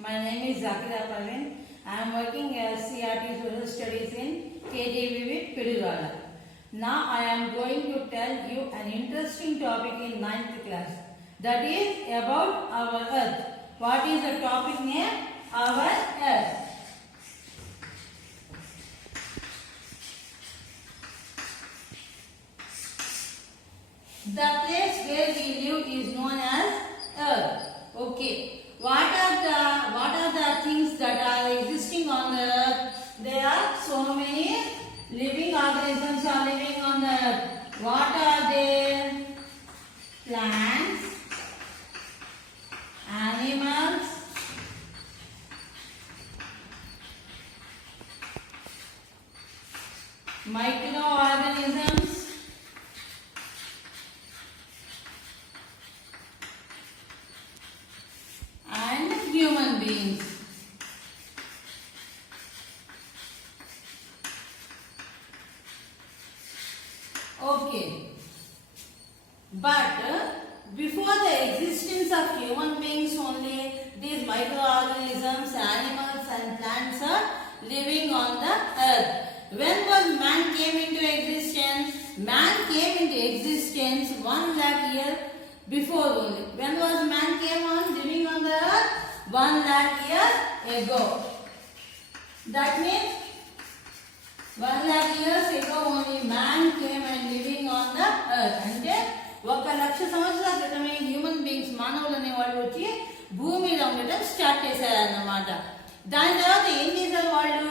My name is Zakira Parveen. I am working as CRT Social Studies in KJVV Pidugala. Now I am going to tell you an interesting topic in 9th class. That is about our earth. What is the topic name? Our earth. The place where we live is known as earth. Okay. What are the things that are existing on the earth? There are so many living organisms are living on the earth. What are they? Plants, animals, microorganisms, and human beings. Okay. But before the existence of human beings only, these microorganisms, animals and plants are living on the earth. When was man came into existence? Man came into existence 1 lakh years before only. When was man came on living on the earth? 1 lakh years ago. That means 1 lakh years ago only man came and living on the earth. అంటే 1 లక్ష సంవత్సరాల క్రితమే human beings మానవులు అనే వాళ్ళు వచ్చి భూమి మీద ఉండటం స్టార్ట్ చేశారన్నమాట. దాని తర్వాత ఏం చేశారు వాళ్ళు?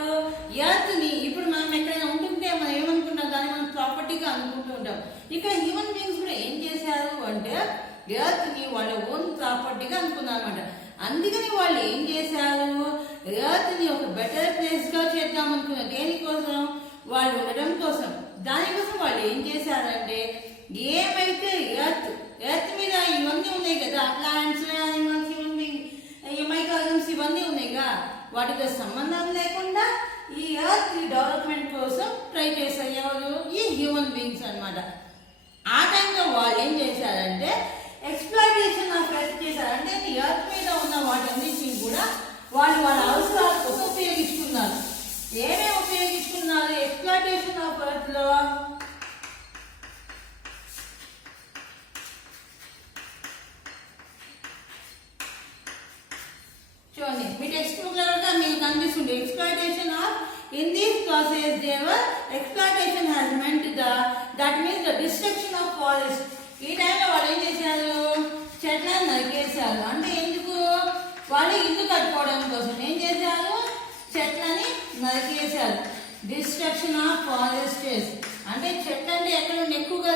ఎర్త్ ని ఇప్పుడు మనం ఎక్కడైనా ఉంటుంటే మనం ఏమనుకుంటాం, దాన్ని మనం ప్రాపర్టీగా అనుకుంటూ ఉంటాం. ఇక్కడ హ్యూమన్ బీయింగ్స్ కూడా ఏం చేశారు అంటే ఎర్త్ ని వాళ్ళ ఓన్ ప్రాపర్టీగా అనుకున్నారు అనమాట. అందుకని వాళ్ళు ఏం చేశారు, ఎర్త్ ని ఒక బెటర్ ప్లేస్ గా చేద్దాం అనుకున్నారు. దేనికోసం? వాళ్ళు ఉండడం కోసం. దానికోసం వాళ్ళు ఏం చేశారంటే ఏమైతే ఎర్త్ మీద ఇవన్నీ ఉన్నాయి కదా, ప్లాంట్స్, యానిమల్స్, మైక్రోఆర్గానిజమ్స్ ఇవన్నీ ఉన్నాయిగా, వాటితో సంబంధం లేకుండా ఈ ఎర్త్ డెవలప్మెంట్ కోసం ట్రై చేశారు ఎవరు? ఈ హ్యూమన్ బీయింగ్స్ అన్నమాట. ఆ టైంలో వాళ్ళు ఏం చేశారంటే ఎక్స్ప్లాయిటేషన్ ఆఫ్ ఎర్త్ చేశారు. అంటే ఎర్త్ మీద ఉన్న వాటన్నిటిని కూడా వాళ్ళు వాళ్ళ అవసరాల కోసం ఉపయోగించుకున్నారు. ఏమేమి ఉపయోగించుకున్నారు ఎక్స్ప్లాయిటేషన్ ఆఫ్ ఎర్త్ లో? చూడండి, మీ టెక్స్ట్ బుక్ లో కూడా మీకు కనిపిస్తుంది exploitation of. In this process the over exploitation has meant that means the destruction of forest. ఈ టైంలో వాళ్ళు ఏం చేశారు? చెట్లను నరికేశారు. అంటే ఎందుకు? వాళ్ళు ఇల్లు కట్టుకోవడం కోసం ఏం చేశారు? చెట్లని నరికేశారు. డిస్ట్రక్షన్ ఆఫ్ ఫారెస్టెస్ అంటే చెట్లు అంటే ఎక్కడ ఎక్కువగా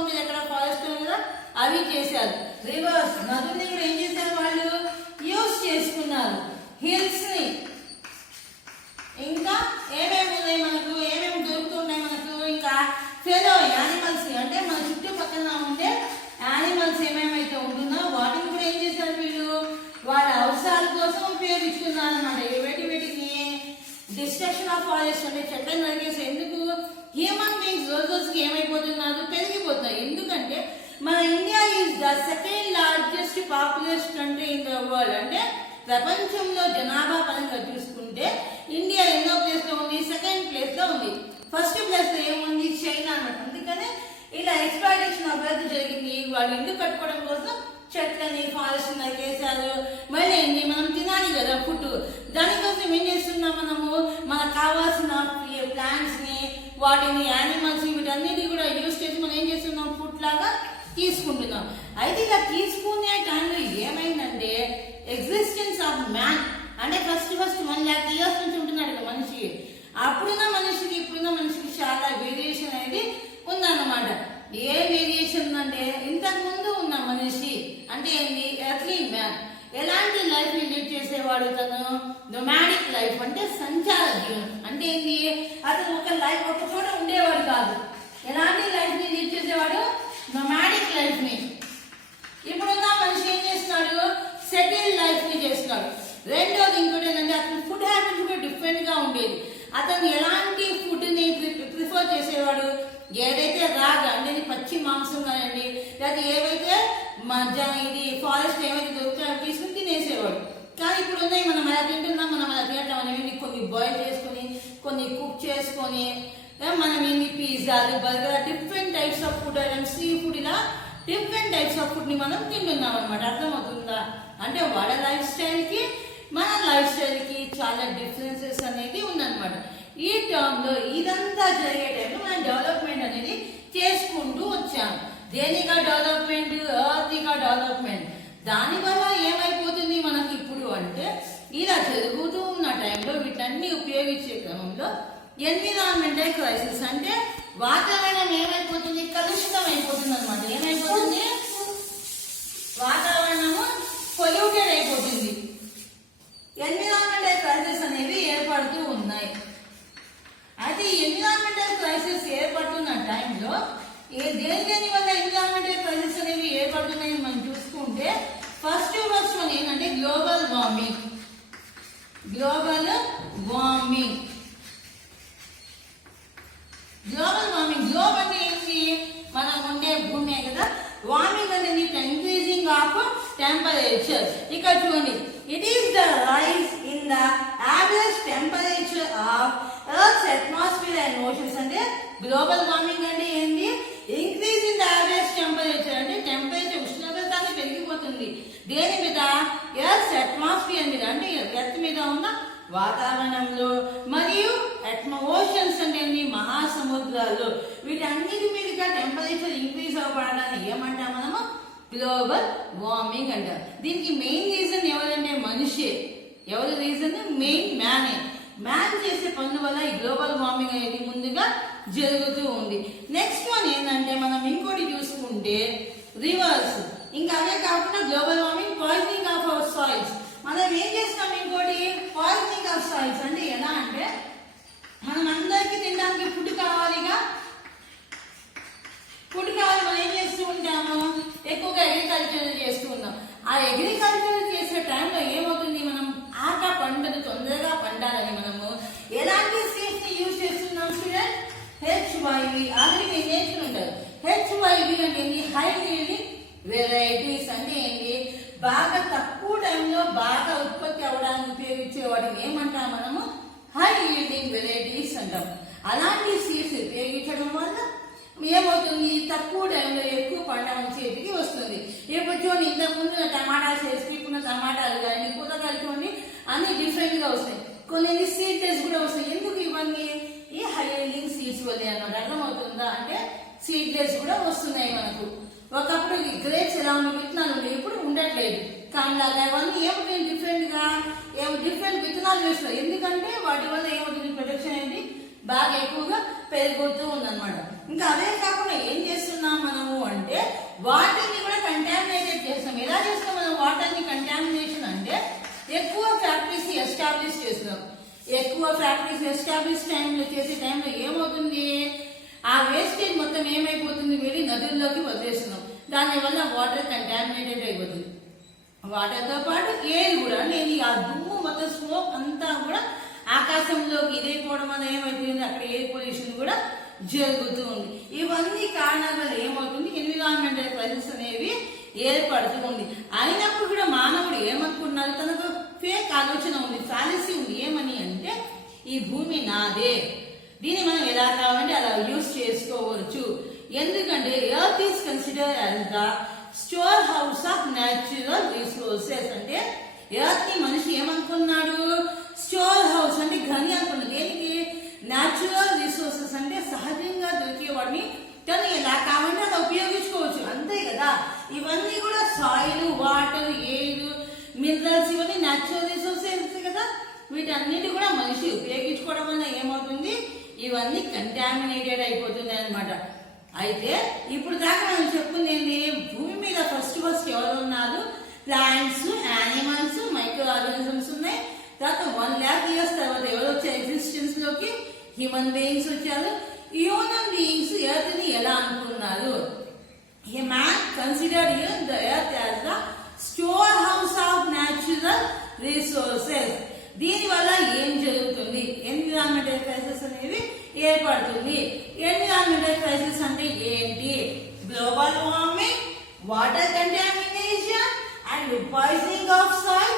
ఉండేది ఎక్కడ? ఫారెస్ట్ కదా, అవి చేశారు. రివర్స్ నదుల్ని కూడా ఏం చేశారు వాళ్ళు? యూజ్ చేసుకున్నారు. హిల్స్ ని, ఇంకా ఏమేమి ఉన్నాయి మనకు, ఏమేమి దొరుకుతున్నాయి మనకు, ఇంకా ఫెలో యానిమల్స్ ని అంటే మన చుట్టుపక్కల ఉండే యానిమల్స్ ఏమేమైతే ఉంటుందో వాటిని కూడా ఏం చేశారు వీళ్ళు వాళ్ళ అవసరాల కోసం ఉపయోగించుకున్నారు అన్నమాట. వీటికి డిస్ట్రక్షన్ ఆఫ్ ఫారెస్ట్ అంటే చెట్లను నరికేసి ఎందుకు? హ్యూమన్ బీయింగ్స్ రోజుకి ఏమైపోతున్నారు? పెరిగిపోతున్నారు. ఎందుకంటే మన India is the second largest populous country in the world. అంటే ప్రపంచంలో జనాభా పరంగా చూసుకుంటే ఇండియా ఎన్నో ప్లేస్ లో ఉంది? సెకండ్ ప్లేస్ లో ఉంది. ఫస్ట్ ప్లేస్ లో ఏముంది? చైనా అన్నమాట. అందుకనే ఇలా ఎక్స్ప్లాయిటేషన్ ఆఫ్ ఎర్త్ జరిగింది. వాళ్ళు ఇల్లు కట్టుకోవడం కోసం చెట్లని, ఫారెస్ట్ నరికేశారు. మళ్ళీ ఏంటి, మనం తినాలి కదా ఫుడ్, దానికోసం ఏం చేస్తున్నాం మనము? మనకు కావాల్సిన ప్లాంట్స్ ని, వాటిని, యానిమల్స్ వీటన్నిటి కూడా యూజ్ చేసి మనం ఏం చేస్తున్నాం? ఫుడ్ లాగా తీసుకుంటున్నాం. అయితే ఇలా తీసుకునే టైంలో ఏమైందంటే ఎగ్జిస్టెన్స్ ఆఫ్ మ్యాన్ అంటే ఫస్ట్ 1 lakh years నుంచి ఉంటున్నాడు కదా మనిషి. అప్పుడున్న మనిషికి ఇప్పుడున్న మనిషికి చాలా వేరియేషన్ అనేది ఉందన్నమాట. ఏ వేరియేషన్ అంటే ఇంతకు ముందు ఉన్న మనిషి అంటే ఏంటి? ఎర్త్లీ మ్యాన్ ఎలాంటి లైఫ్ ని లీడ్ చేసేవాడు? తను నొమాడిక్ లైఫ్ అంటే సంచార జీవనం. అంటే ఏంటి? అతను ఒక చోట ఉండేవాడు కాదు. ఎలాంటి లైఫ్ ని లీడ్ చేసేవాడు? నొమాడిక్ లైఫ్ ని. ఇప్పుడున్న మనిషి ఏం చేస్తున్నాడు? సెటిల్ లైఫ్ ని చేస్తున్నాడు. రెండోది ఇంకోటి ఏంటంటే అతని ఫుడ్ హ్యాబిట్స్ కూడా డిఫరెంట్ గా ఉండేది. అతను ఎలాంటి ఫుడ్ ని ప్రిఫర్ చేసేవాడు? ఏదైతే రాగా అంటే పచ్చి మాంసం కానివ్వండి, లేదా ఏవైతే ఇది ఫారెస్ట్ ఏమైతే దొరుకుతాయో తీసుకుని తినేసేవాడు. కానీ ఇప్పుడు ఉన్నాయి మన తింటున్నాం, మనం అలా తినట్లా. మనం ఏంటి కొన్ని బాయిల్ చేసుకొని, కొన్ని కుక్ చేసుకొని, మనం ఏంటి పిజ్జాలు, burger, different types of food items, sea food, ఇలా డిఫరెంట్ టైప్స్ ఆఫ్ ఫుడ్ ని మనం తింటున్నాం అనమాట. అర్థమవుతుందా? అంటే వాళ్ళ లైఫ్ స్టైల్ కి మన లైఫ్ స్టైల్ కి చాలా డిఫరెన్సెస్ అనేది ఉందన్నమాట. ఈ టర్మ్ లో ఇదంతా జరిగే టైంలో మనం డెవలప్మెంట్ అనేది చేసుకుంటూ వచ్చాం. దేనిగా డెవలప్మెంట్? ఎర్త్గా డెవలప్మెంట్. దానివల్ల ఏమైపోతుంది మనకి ఇప్పుడు అంటే, ఇలా జరుగుతూ ఉన్న టైంలో వీటన్ని ఉపయోగించే క్రమంలో ఎన్విరాన్మెంటల్ క్రైసిస్ అంటే వాతావరణం ఏమైపోతుంది? కలుషితం అయిపోతుంది అనమాట. ఏమైపోతుంది? వాతావరణము పొల్యూటెడ్ అయిపోతుంది. ఎన్విరాన్మెంటల్ క్రైసిస్ అనేవి ఏర్పడుతూ ఉన్నాయి. అయితే ఈ ఎన్విరాన్మెంటల్ క్రైసిస్ ఏర్పడుతున్న టైంలో దేని వల్ల ఎన్విరాన్మెంటల్ క్రైసిస్ అనేవి ఏర్పడుతున్నాయని మనం చూసుకుంటే, ఫస్ట్ వన్ ఏంటంటే global warming. Global warming globe అంటే ఏంటి? మనం ఉండే భూమే కదా. వార్మింగ్ అనేది ఇంక్రీజింగ్ ఆఫ్ టెంపరేచర్. ఇక్కడ చూడండి, it is the rise in the average temperature of earth atmosphere and oceans. అంటే గ్లోబల్ వార్మింగ్ అంటే ఏంటి? Increase in the average temperature అంటే టెంపరేచర్, ఉష్ణోగ్రత పెరిగిపోతుంది. దేని మీద? ఎర్త్ అట్మాస్ఫియర్ మీద, అంటే ఎర్త్ మీద ఉన్న వాతావరణంలో, మరియు ఓషన్స్ అంటే మహాసముద్రాల్లో, వీటన్నిటి మీదుగా టెంపరేచర్ ఇంక్రీజ్ అవ్వడాన్ని ఏమంటాం మనము? గ్లోబల్ వార్మింగ్ అంటారు. దీనికి మెయిన్ రీజన్ ఎవరంటే మనిషే. ఎవరి రీజన్? మెయిన్ మ్యానే. మ్యాన్ చేసే పనుల వల్ల ఈ గ్లోబల్ వార్మింగ్ అనేది ముందుగా జరుగుతూ ఉంది. నెక్స్ట్ వన్ ఏంటంటే, మనం ఇంకోటి చూసుకుంటే రివర్స్. ఇంకా అవే కాకుండా global warming, poisoning of our soils. మనం ఏం చేస్తాం? ఇంకోటి పాయిజనింగ్ ఆఫ్ సాయిల్స్ అంటే ఎలా అంటే, మనం అందరికీ తినడానికి ఫుడ్ కావాలిగా. ఫుడ్ కావాలి, మనం ఏం చేస్తూ ఉంటాము? ఎక్కువగా అగ్రికల్చర్ చేస్తూ ఉన్నాం. ఆ అగ్రికల్చర్ చేసే టైంలో ఏమవుతుంది? మనం పంటను తొందరగా పండాలని మనము ఎలాంటి సీడ్స్ ని యూజ్ చేస్తున్నాం స్టూడెంట్? HYV. ఆల్రెడీ మీరు నేర్చుకుని ఉంటారు. HYV అంటే ఏంటి? High yielding varieties. అంటే ఏంటి? బాగా తక్కువ టైంలో బాగా ఉత్పత్తి అవ్వడానికి ఉపయోగించే వాటిని ఏమంటాం మనము? హై యీల్డింగ్ వెరైటీస్ అంటాం. అలాంటి సీడ్స్ ఉపయోగించడం వల్ల ఏమవుతుంది? తక్కువ టైంలో ఎక్కువ పంట మన చేతికి వస్తుంది. ఇప్పుడు చూడండి, ఇంతకు ముందు టమాటాస్ వేసుకున్న టమాటాలు కానీ కూరగాయలు చూడండి అన్ని డిఫరెంట్ గా వస్తాయి. కొన్ని సీడ్లెస్ కూడా వస్తాయి. ఎందుకు? ఇవన్నీ ఈ హై యీల్డింగ్ సీడ్స్ వల్లే అన్నమాట. అర్థమవుతుందా? అంటే సీడ్లెస్ కూడా వస్తున్నాయి మనకు. ఒకప్పుడు గ్రేప్స్ ఎలా ఉండే విత్తనాలు ఉండే, ఇప్పుడు ఉండట్లేదు. కాండాగా అవన్నీ ఏమవుతుంది? డిఫరెంట్ విత్తనాలు వేస్తున్నారు. ఎందుకంటే వాటి వల్ల ఏమవుతుంది? ప్రొడక్షన్ అనేది బాగా ఎక్కువగా పెరుగుతూ ఉందన్నమాట. ఇంకా అదే కాకుండా ఏం చేస్తున్నాం మనము అంటే, వాటర్ని కూడా కంటామినేటెడ్ చేస్తాం. ఎలా చేస్తాం మనం వాటర్ని కంటామినేషన్ అంటే, ఎక్కువ ఫ్యాక్టరీస్ ఎస్టాబ్లిష్ చేస్తున్నాం. ఎక్కువ ఫ్యాక్టరీస్ ఎస్టాబ్లిష్ చేసే టైంలో ఏమవుతుంది? ఆ వేస్టేజ్ మొత్తం ఏమైపోతుంది? వెళ్ళి నదుల్లోకి వదిలేస్తున్నాం. దానివల్ల వాటర్ కంటామినేటెడ్ అయిపోతుంది. వాటర్ తో పాటు ఎయిర్ కూడా, నేను ఆ దుమ్ము మొత్తం స్మోక్ అంతా కూడా ఆకాశంలోకి ఇదైపోవడం వల్ల ఏమవుతుంది? అక్కడ ఎయిర్ పొల్యూషన్ కూడా జరుగుతూ ఉంది. ఇవన్నీ కారణాల వల్ల ఏమవుతుంది? ఎన్విరాన్మెంటల్ క్రైసిస్ అనేవి ఏర్పడుతూ ఉంది. అయినప్పుడు కూడా మానవుడు ఏమనుకున్నాడు? తనకు ఫేక్ ఆలోచన ఉంది, ఫాలసీ ఉంది. ఏమని అంటే, ఈ భూమి నాదే, దీన్ని మనం ఎలా కావాలంటే అలా యూజ్ చేసుకోవచ్చు. ఎందుకంటే earth is consider as the store house of natural resources. అంటే ఎర్త్ ని మనిషి ఏమనుకున్నాడు? స్టోర్ హౌస్ అంటే గని అనుకున్నాడు. దేనికి? న్యాచురల్ రిసోర్సెస్ అంటే సహజంగా దొరికే వాటిని కానీ ఎలా కావాలంటే అలా ఉపయోగించుకోవచ్చు, అంతే కదా. ఇవన్నీ కూడా సాయిల్, వాటర్, ఎయిర్, మినరల్స్, ఇవన్నీ న్యాచురల్ రిసోర్సెస్ కదా. వీటన్నిటి కూడా మనిషి ఉపయోగించుకోవడం వల్ల ఏమవుతుంది? ఇవన్నీ కంటామినేటెడ్ అయిపోతుంది అనమాట. అయితే ఇప్పుడు దాకా మనం చెప్పుకుంది ఏంటి? భూమి మీద ఫస్ట్ ఎవరు ఉన్నారు? ప్లాంట్స్, యానిమల్స్, మైక్రో ఆర్గానిజమ్స్ ఉన్నాయి. తర్వాత 1 lakh years తర్వాత ఎవరు వచ్చారు ఎగ్జిస్టెన్స్ లోకి? హ్యూమన్ బీయింగ్స్ వచ్చారు. హ్యూమన్ బీయింగ్స్ ఎర్త్ ని ఎలా అనుకున్నారు? A man considered the earth as the storehouse of natural resources. దీని వల్ల ఏం జరుగుతుంది? ఎన్విరాన్మెంటల్ క్రైసిస్ అనేది ఏర్పడుతుంది. ఎన్విరాన్మెంటల్ క్రైసిస్ అంటే ఏంటి? Global warming, water contamination, and poisoning of soil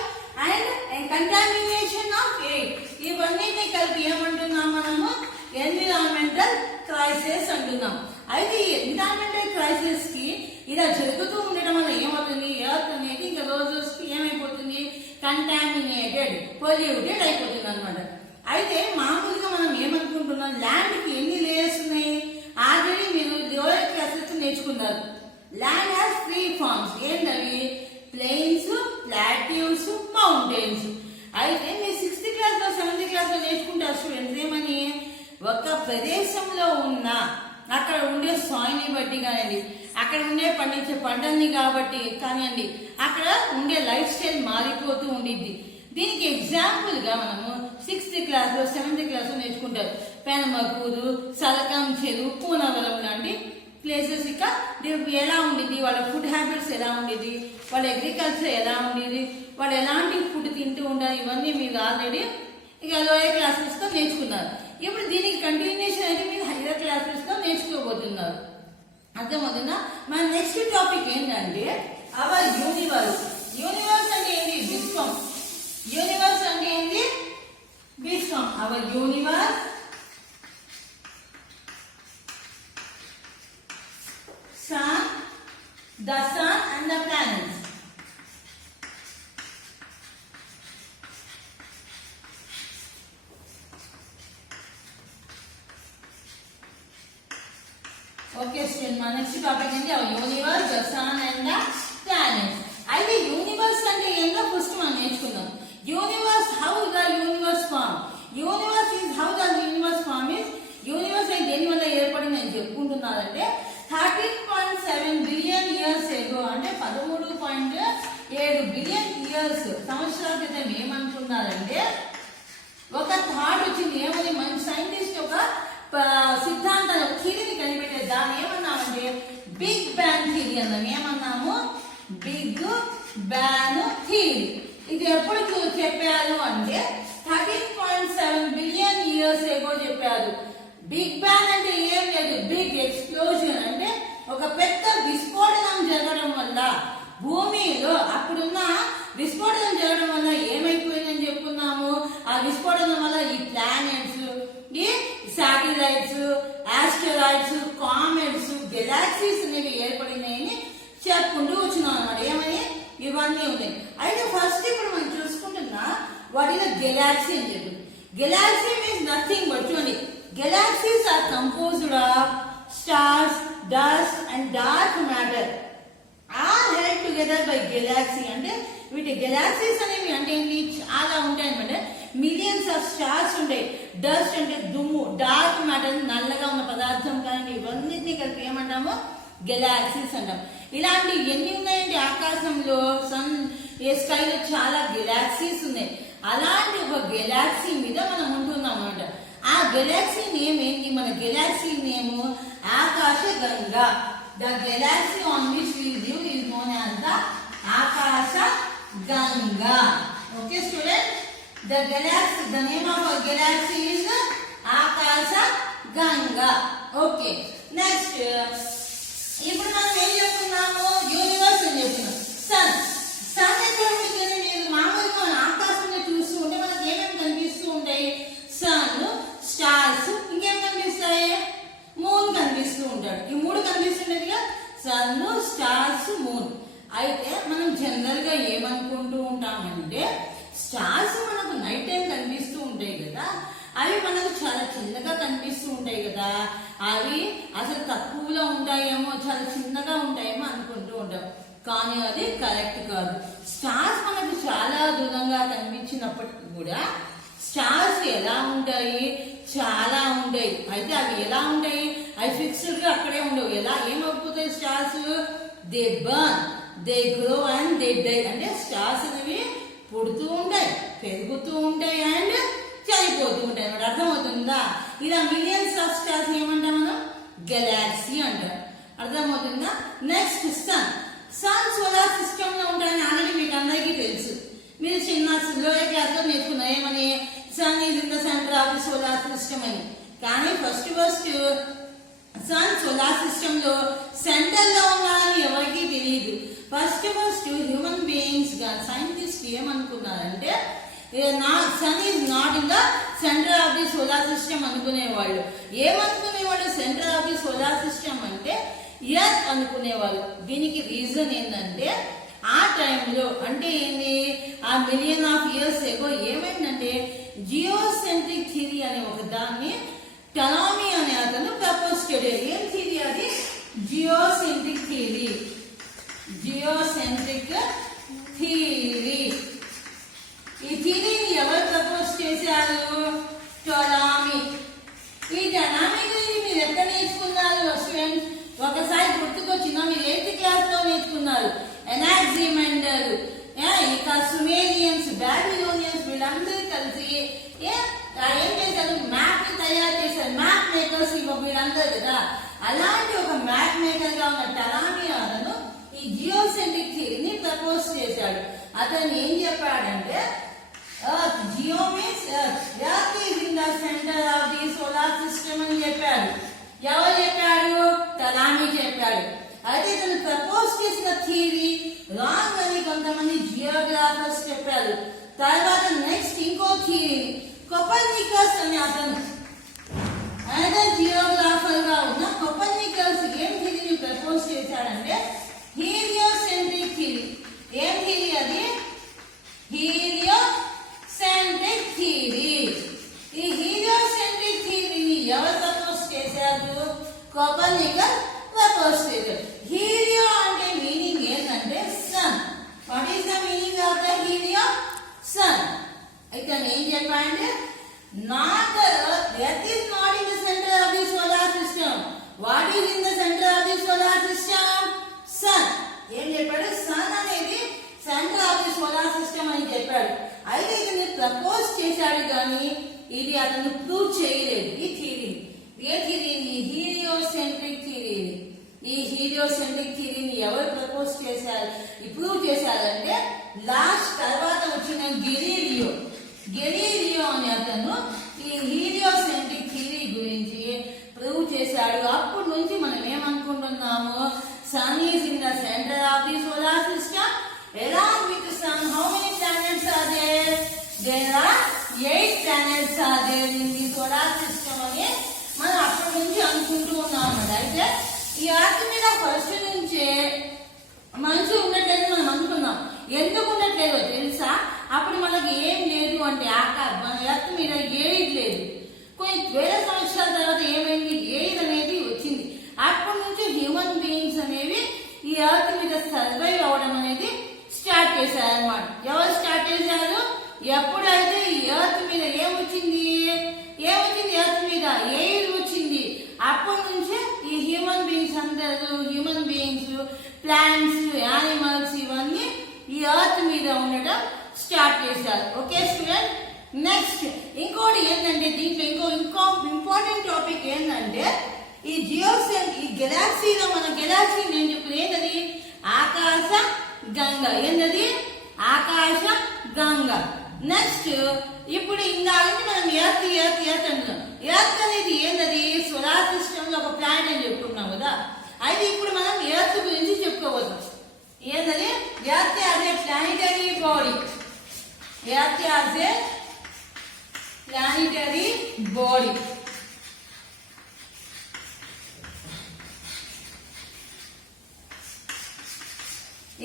and contamination కలిపి ఏమంటున్నాం మనము ఎన్విరాన్మెంటల్ క్రైసిస్ అంటున్నాం. అయితే ఈ ఎన్విరాన్మెంటల్ క్రైసిస్ కి ఇలా జరుగుతూ ఉండడం వల్ల ఏమవుతుంది, ఎర్త్ అనేది ఇంకా రోజుకి ఏమైపోతుంది, కంటామినేటెడ్, పొల్యూటెడ్ అయిపోతుంది అనమాట. అయితే మామూలుగా మనం ఏమనుకుంటున్నాం, ల్యాండ్ కి ఎన్ని లేయర్స్ ఉన్నాయి, ఆల్రెడీ మీరు లోయర్ క్లాసెస్ నేర్చుకున్నారు. Land has 3 forms. ఏంటవి? Plains, plateaus, mountains. అయితే మీరు 6th క్లాస్ లో 7th క్లాస్ లో నేర్చుకుంటారు స్టూడెంట్స్ ఏమని, ఒక ప్రదేశంలో ఉన్న అక్కడ ఉండే సాయిల్ని బట్టి కానివ్వండి, అక్కడ ఉండే పండించే పంటల్ని కాబట్టి కానివ్వండి, అక్కడ ఉండే లైఫ్ స్టైల్ మారిపోతూ ఉండిద్ది. దీనికి ఎగ్జాంపుల్ గా మనము 6th క్లాస్ లో 7th క్లాస్ లో నేర్చుకుంటారు. పెనమకూరు, సలకం చెరువు, పూనవరం లాంటి ప్లేసెస్. ఇక ఎలా ఉండేది, వాళ్ళ ఫుడ్ హ్యాబిట్స్ ఎలా ఉండేది, వాళ్ళ అగ్రికల్చర్ ఎలా ఉండేది, వాళ్ళు ఎలాంటి ఫుడ్ తింటూ ఉండాలి, ఇవన్నీ మీరు ఆల్రెడీ ఇక లోయర్ క్లాసెస్ లో నేర్చుకున్నారు. ఇప్పుడు దీనికి కంటిన్యూషన్ అయితే మీరు హైయర్ క్లాసెస్ లో నేర్చుకోబోతున్నారు. అర్థమవుతుందా? మన నెక్స్ట్ టాపిక్ ఏంటంటే అవర్ యూనివర్స్. యూనివర్స్ అంటే ఏంటి? విశ్వం. యూనివర్స్ అంటే ఏంటి? విశ్వం. Our universe sun, the sun and the planets. Okay, student. My next topic is our universe, the sun and the planets. అయితే యూనివర్స్ అంటే ఏంటో ఫస్ట్ మనం నేర్చుకుందాం. Universe, how the universe form. Universe is how the universe form is. Universe అయితే దేని వల్ల ఏర్పడింది అని చెప్పుకుంటున్నారంటే 13.7 బిలియన్ ఇయర్స్ ఎగో, అంటే 13.7 బిలియన్ ఇయర్స్ సంవత్సరాల క్రితం ఏమనుకున్నారంటే ఒక థాట్ వచ్చింది. ఏమని? మన సైంటిస్ట్ ఒక సిద్ధాంతం థియరీని కనిపెట్టారు. దాన్ని ఏమన్నామంటే బిగ్ బ్యాంగ్ థియరీ అన్నాం. ఏమన్నాము? Big bang theory. ఇది ఎప్పుడు చెప్పారు అంటే 13.7 బిలియన్ ఇయర్స్ ఎగో చెప్పారు. బిగ్ బ్యాంగ్ అంటే ఏం లేదు, బిగ్ ఎక్స్ప్లోజన్ అంటే ఒక పెద్ద విస్ఫోటనం జరగడం వల్ల భూమిలో అప్పుడున్న విస్ఫోటనం జరగడం వల్ల ఏమైపోయిందని చెప్పుకున్నాము. ఆ విస్ఫోటనం వల్ల ఈ ప్లానెట్స్, ఈ శాటిలైట్స్, ఆస్ట్రాయిడ్స్, కామెట్స్, గెలాక్సీస్ అనేవి ఏర్పడినాయని చెప్పుకుంటూ వచ్చినాం అన్నమాట. ఏమని? ఇవన్నీ ఉన్నాయి. అయితే ఫస్ట్ ఇప్పుడు మనం చూసుకుంటున్నా వాట్ ఈస్ గెలాక్సీ అని చెప్పి. గెలాక్సీ మీన్స్ నథింగ్ బట్, చూడండి, galaxies are composed of stars, dust and dark matter all held together by galaxy. అంటే వీటి గెలాక్సీస్ అనేవి అంటే ఏంటి? చాలా ఉంటాయి అనమాట. మిలియన్స్ ఆఫ్ స్టార్స్ ఉంటాయి. డస్ట్ అంటే దుమ్ము, డార్క్ మ్యాటర్ నల్లగా ఉన్న పదార్థం కానీ ఇవన్నిటిని కలిపి ఏమంటాము? గెలాక్సీస్ అంటాం. ఇలాంటి ఎన్ని ఉన్నాయంటే ఆకాశంలో, సన్ స్కైలో చాలా గెలాక్సీస్ ఉన్నాయి. అలాంటి ఒక గెలాక్సీ మీద మనం ఉంటున్నాం అన్నమాట. ఆ గెలాక్సీ నేమ్ ఏంటి? మన galaxy name Akash Ganga. The galaxy on which we live is known as the Akash Ganga. Okay student, the galaxy, the name of our galaxy is Akash Ganga. Okay, next ఇప్పుడు మనం ఏం చెప్తున్నాము? యూనివర్స్ అని చెప్తున్నాం. సన్. సన్ ఎక్కడ ఉంటుంది? మీరు మామూలుగా ఆకాశంలో చూస్తూ ఉంటే మనకి ఏమేమి కనిపిస్తూ ఉంటాయి? సన్, స్టార్స్, ఇంకేం కనిపిస్తాయి? మూన్ కనిపిస్తూ ఉంటాడు. ఈ మూడు కనిపిస్తుండేదిగా, సన్, స్టార్స్, మూన్. అయితే మనం జనరల్ గా ఏమనుకుంటూ ఉంటామంటే స్టార్స్ మనకు నైట్ టైం కనిపిస్తూ ఉంటాయి కదా, అవి మనకు చాలా చిన్నగా కనిపిస్తూ ఉంటాయి కదా, అవి అసలు తక్కువలో ఉంటాయేమో, చాలా చిన్నగా ఉంటాయేమో అనుకుంటూ ఉంటాం. కానీ అది కరెక్ట్ కాదు. స్టార్స్ మనకు చాలా దూరంగా కనిపించినప్పటికీ కూడా స్టార్స్ ఎలా ఉంటాయి? చాలా ఉంటాయి. అయితే అవి ఎలా ఉంటాయి? అవి ఫిక్స్డ్ గా అక్కడే ఉండవు. ఎలా ఏమైపోతాయి stars? They burn, they grow and they die. అంటే స్టార్స్ అనేవి పుడుతూ ఉంటాయి, పెరుగుతూ ఉంటాయి అండ్ చనిపోతూ ఉంటాయి అన్నమాట. అర్థమవుతుందా? ఇలా మిలియన్స్ ఆఫ్ స్టార్స్ ఏమంటాం మనం? గెలాక్సీ అంటాం. అర్థమవుతుందా? Next sun. Sun solar system లో ఉంటాయని ఆల్రెడీ మీకు అందరికీ తెలుసు. మీరు చిన్న లోయర్ క్లాస్ లో నేర్చుకున్నారు. ఏమని? Sun is in the centre of the solar system అని. కానీ ఫస్ట్ సన్ సోలార్ సిస్టమ్ లో సెంటర్ లో ఉన్నారని ఎవరికీ తెలియదు. ఫస్ట్ హ్యూమన్ బీయింగ్స్ గా సైంటిస్ట్ ఏమనుకున్నారంటే sun is not in the centre of the solar system అనుకునేవాళ్ళు. ఏమనుకునేవాళ్ళు centre of the solar system అంటే ఎర్త్ అనుకునేవాళ్ళు. దీనికి రీజన్ ఏంటంటే ఆ టైంలో అంటే ఏంటి ఆ మిలియన్ ఆఫ్ ఇయర్స్ ఎగో ఏమైందంటే జియోసెంట్రిక్ థియరీ అనే ఒక దాన్ని టలామీ అనే అతను ప్రపోజ్ చేయలేదు. ఏం థియరీ అది? Geocentric theory. Geocentric theory. ఈ థియరీని ఎవరు ప్రపోజ్ చేశారు? టలామీ. ఈ టలామీ గురించి మీరు ఎక్కడ నేర్చుకున్నారు స్టూడెంట్స్? ఒకసారి గుర్తుకొచ్చిందా? మీరు 8th క్లాస్ లో నేర్చుకున్నారు. ఎనాక్సిమండర్, ఇక సుమేరియన్స్, బాబిలోనియన్స్ వీళ్ళందరూ కలిసి ఏం చేశారు? మ్యాప్ ని తయారు చేశారు. మ్యాప్ మేకర్స్ వీళ్ళందరూ కదా. అలాంటి ఒక మ్యాప్ మేకర్ గా ఉన్న టలామీ అతను ఈ జియోసెంట్రిక్ థియరీని ప్రపోజ్ చేశాడు. అతను ఏం చెప్పాడంటే earth, geo means earth, earth is in the centre of the solar system అని చెప్పాడు. ఎవరు చెప్పాడు? టలామీ చెప్పాడు. అయితే ఇతను ప్రపోజ్ చేసిన థియరీ రాంగ్ అని కొంతమంది జియోగ్రాఫర్స్ చెప్పారు. తర్వాత నెక్స్ట్ ఇంకో థియరీ కోపర్నికస్ అనే అతను జియోగ్రాఫర్ గా ఉన్న కోపర్నికస్ ఏం థియరీని ప్రపోజ్ చేశాడంటే హీలియోసెంట్రిక్ థియరీ. ఏం థియరీ అది? Heliocentric theory. ఈ హీలియోసెంట్రిక్ థియరీని ఎవరు ప్రపోజ్ చేశారు? కోపర్నికస్ ప్రపోజ్ చేశారు. హీలియో అంటే మీనింగ్ ఏంటంటే sun. What is the meaning of the helio? Sun. అయితే ఏం చెప్పాలంటే not earth is not in the centre of the solar system. What is in the centre of the solar system? Sun. ఏం చెప్పాడు? Sun అనేది centre of the solar system అని చెప్పాడు. అయితే ఇతను ప్రపోజ్ చేశాడు కానీ ఇది అతను ప్రూవ్ చేయలేదు. ఈ థియరీ ఏ థియరీని? హీలియోసెంట్రిక్ థియరీని. ఈ హీలియోసెంట్రిక్ థియరీని ఎవరు ప్రపోజ్ చేశారు, ప్రూవ్ చేశారంటే లాస్ట్ తర్వాత వచ్చిన గెలీలియో అనే అతను ఈ హీలియోసెంట్రిక్ థియరీ గురించి ప్రూవ్ చేశాడు. అప్పటి నుంచి మనం ఏమనుకుంటున్నాము? Sun is in the centre of the solar system. along with the sun, how many planets are there? There are 8 planets are there in the solar system అని మనం అప్పటి నుంచి అనుకుంటూ ఉన్నాం అన్నమాట. అయితే ఈ ఎర్త్ మీద ఫస్ట్ నుంచే మంచి ఉండట్లేదు మనం అనుకున్నాం. ఎందుకు ఉండట్లేదో తెలుసా? అప్పుడు మనకి ఏం లేదు అంటే మన ఎర్త్ మీద ఎయిర్ లేదు. కొన్ని వేల సంవత్సరాల తర్వాత ఏమైంది? ఎయిర్ అనేది వచ్చింది. అప్పటి నుంచి హ్యూమన్ బీయింగ్స్ అనేవి ఈ ఎర్త్ మీద సర్వైవ్ అవడం అనేది స్టార్ట్ చేశారన్నమాట. ఎవరు స్టార్ట్ చేశారు? ఎప్పుడైతే ఈ ఎర్త్ మీద ఏమొచ్చింది? ఎర్త్ మీద ఎయిర్ వచ్చింది. అప్పటి నుంచే ఈ హ్యూమన్ బీయింగ్స్ ప్లాంట్స్, యానిమల్స్ ఇవన్నీ ఈ ఎర్త్ మీద ఉండడం స్టార్ట్ చేశారు. ఓకే స్టూడెంట్, నెక్స్ట్ ఇంకోటి ఏంటంటే దీంట్లో ఇంకో ఇంపార్టెంట్ టాపిక్ ఏంటంటే ఈ ఈ గెలాక్సీలో మన గెలాక్సీ నేను చెప్పిన ఏంటది? ఆకాశ గంగ. ఏంటది? ఆకాశ గంగ. నెక్స్ట్ ఇప్పుడు ఇందాక మనం ఎర్త్ అంటున్నాం. ఎర్త్ అనేది ఏంటది? సోలార్ సిస్టమ్ లో ఒక ప్లానెట్ అని చెప్పుకున్నాం కదా. అయితే ఇప్పుడు మనం ఎర్త్ గురించి చెప్పుకోవద్దాం. ఏంటది? Earth as a planetary body. Earth as a planetary body.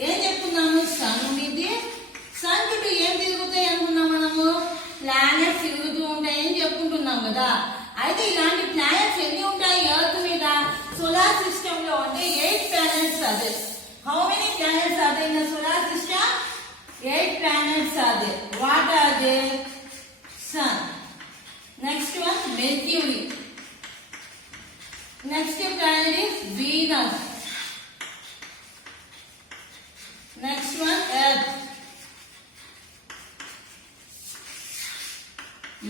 ఏం చెప్పుకున్నాము? సన్ ఉంది. సన్ చుట్టూ ఏం తిరుగుతాయి అనుకున్నాం మనము? ప్లానెట్స్ తిరుగుతూ ఉంటాయని చెప్పుకుంటున్నాం కదా. అయితే ఇలాంటి ప్లానెట్స్ ఎన్ని ఉంటాయి ఎర్త్ మీద? సోలార్ సిస్టమ్ లో అంటే 8 planets are there. How many planets are there in the solar system? 8 planets are there. What are they? Sun. Next one, Mercury. Next planet is Venus. Next one, Earth.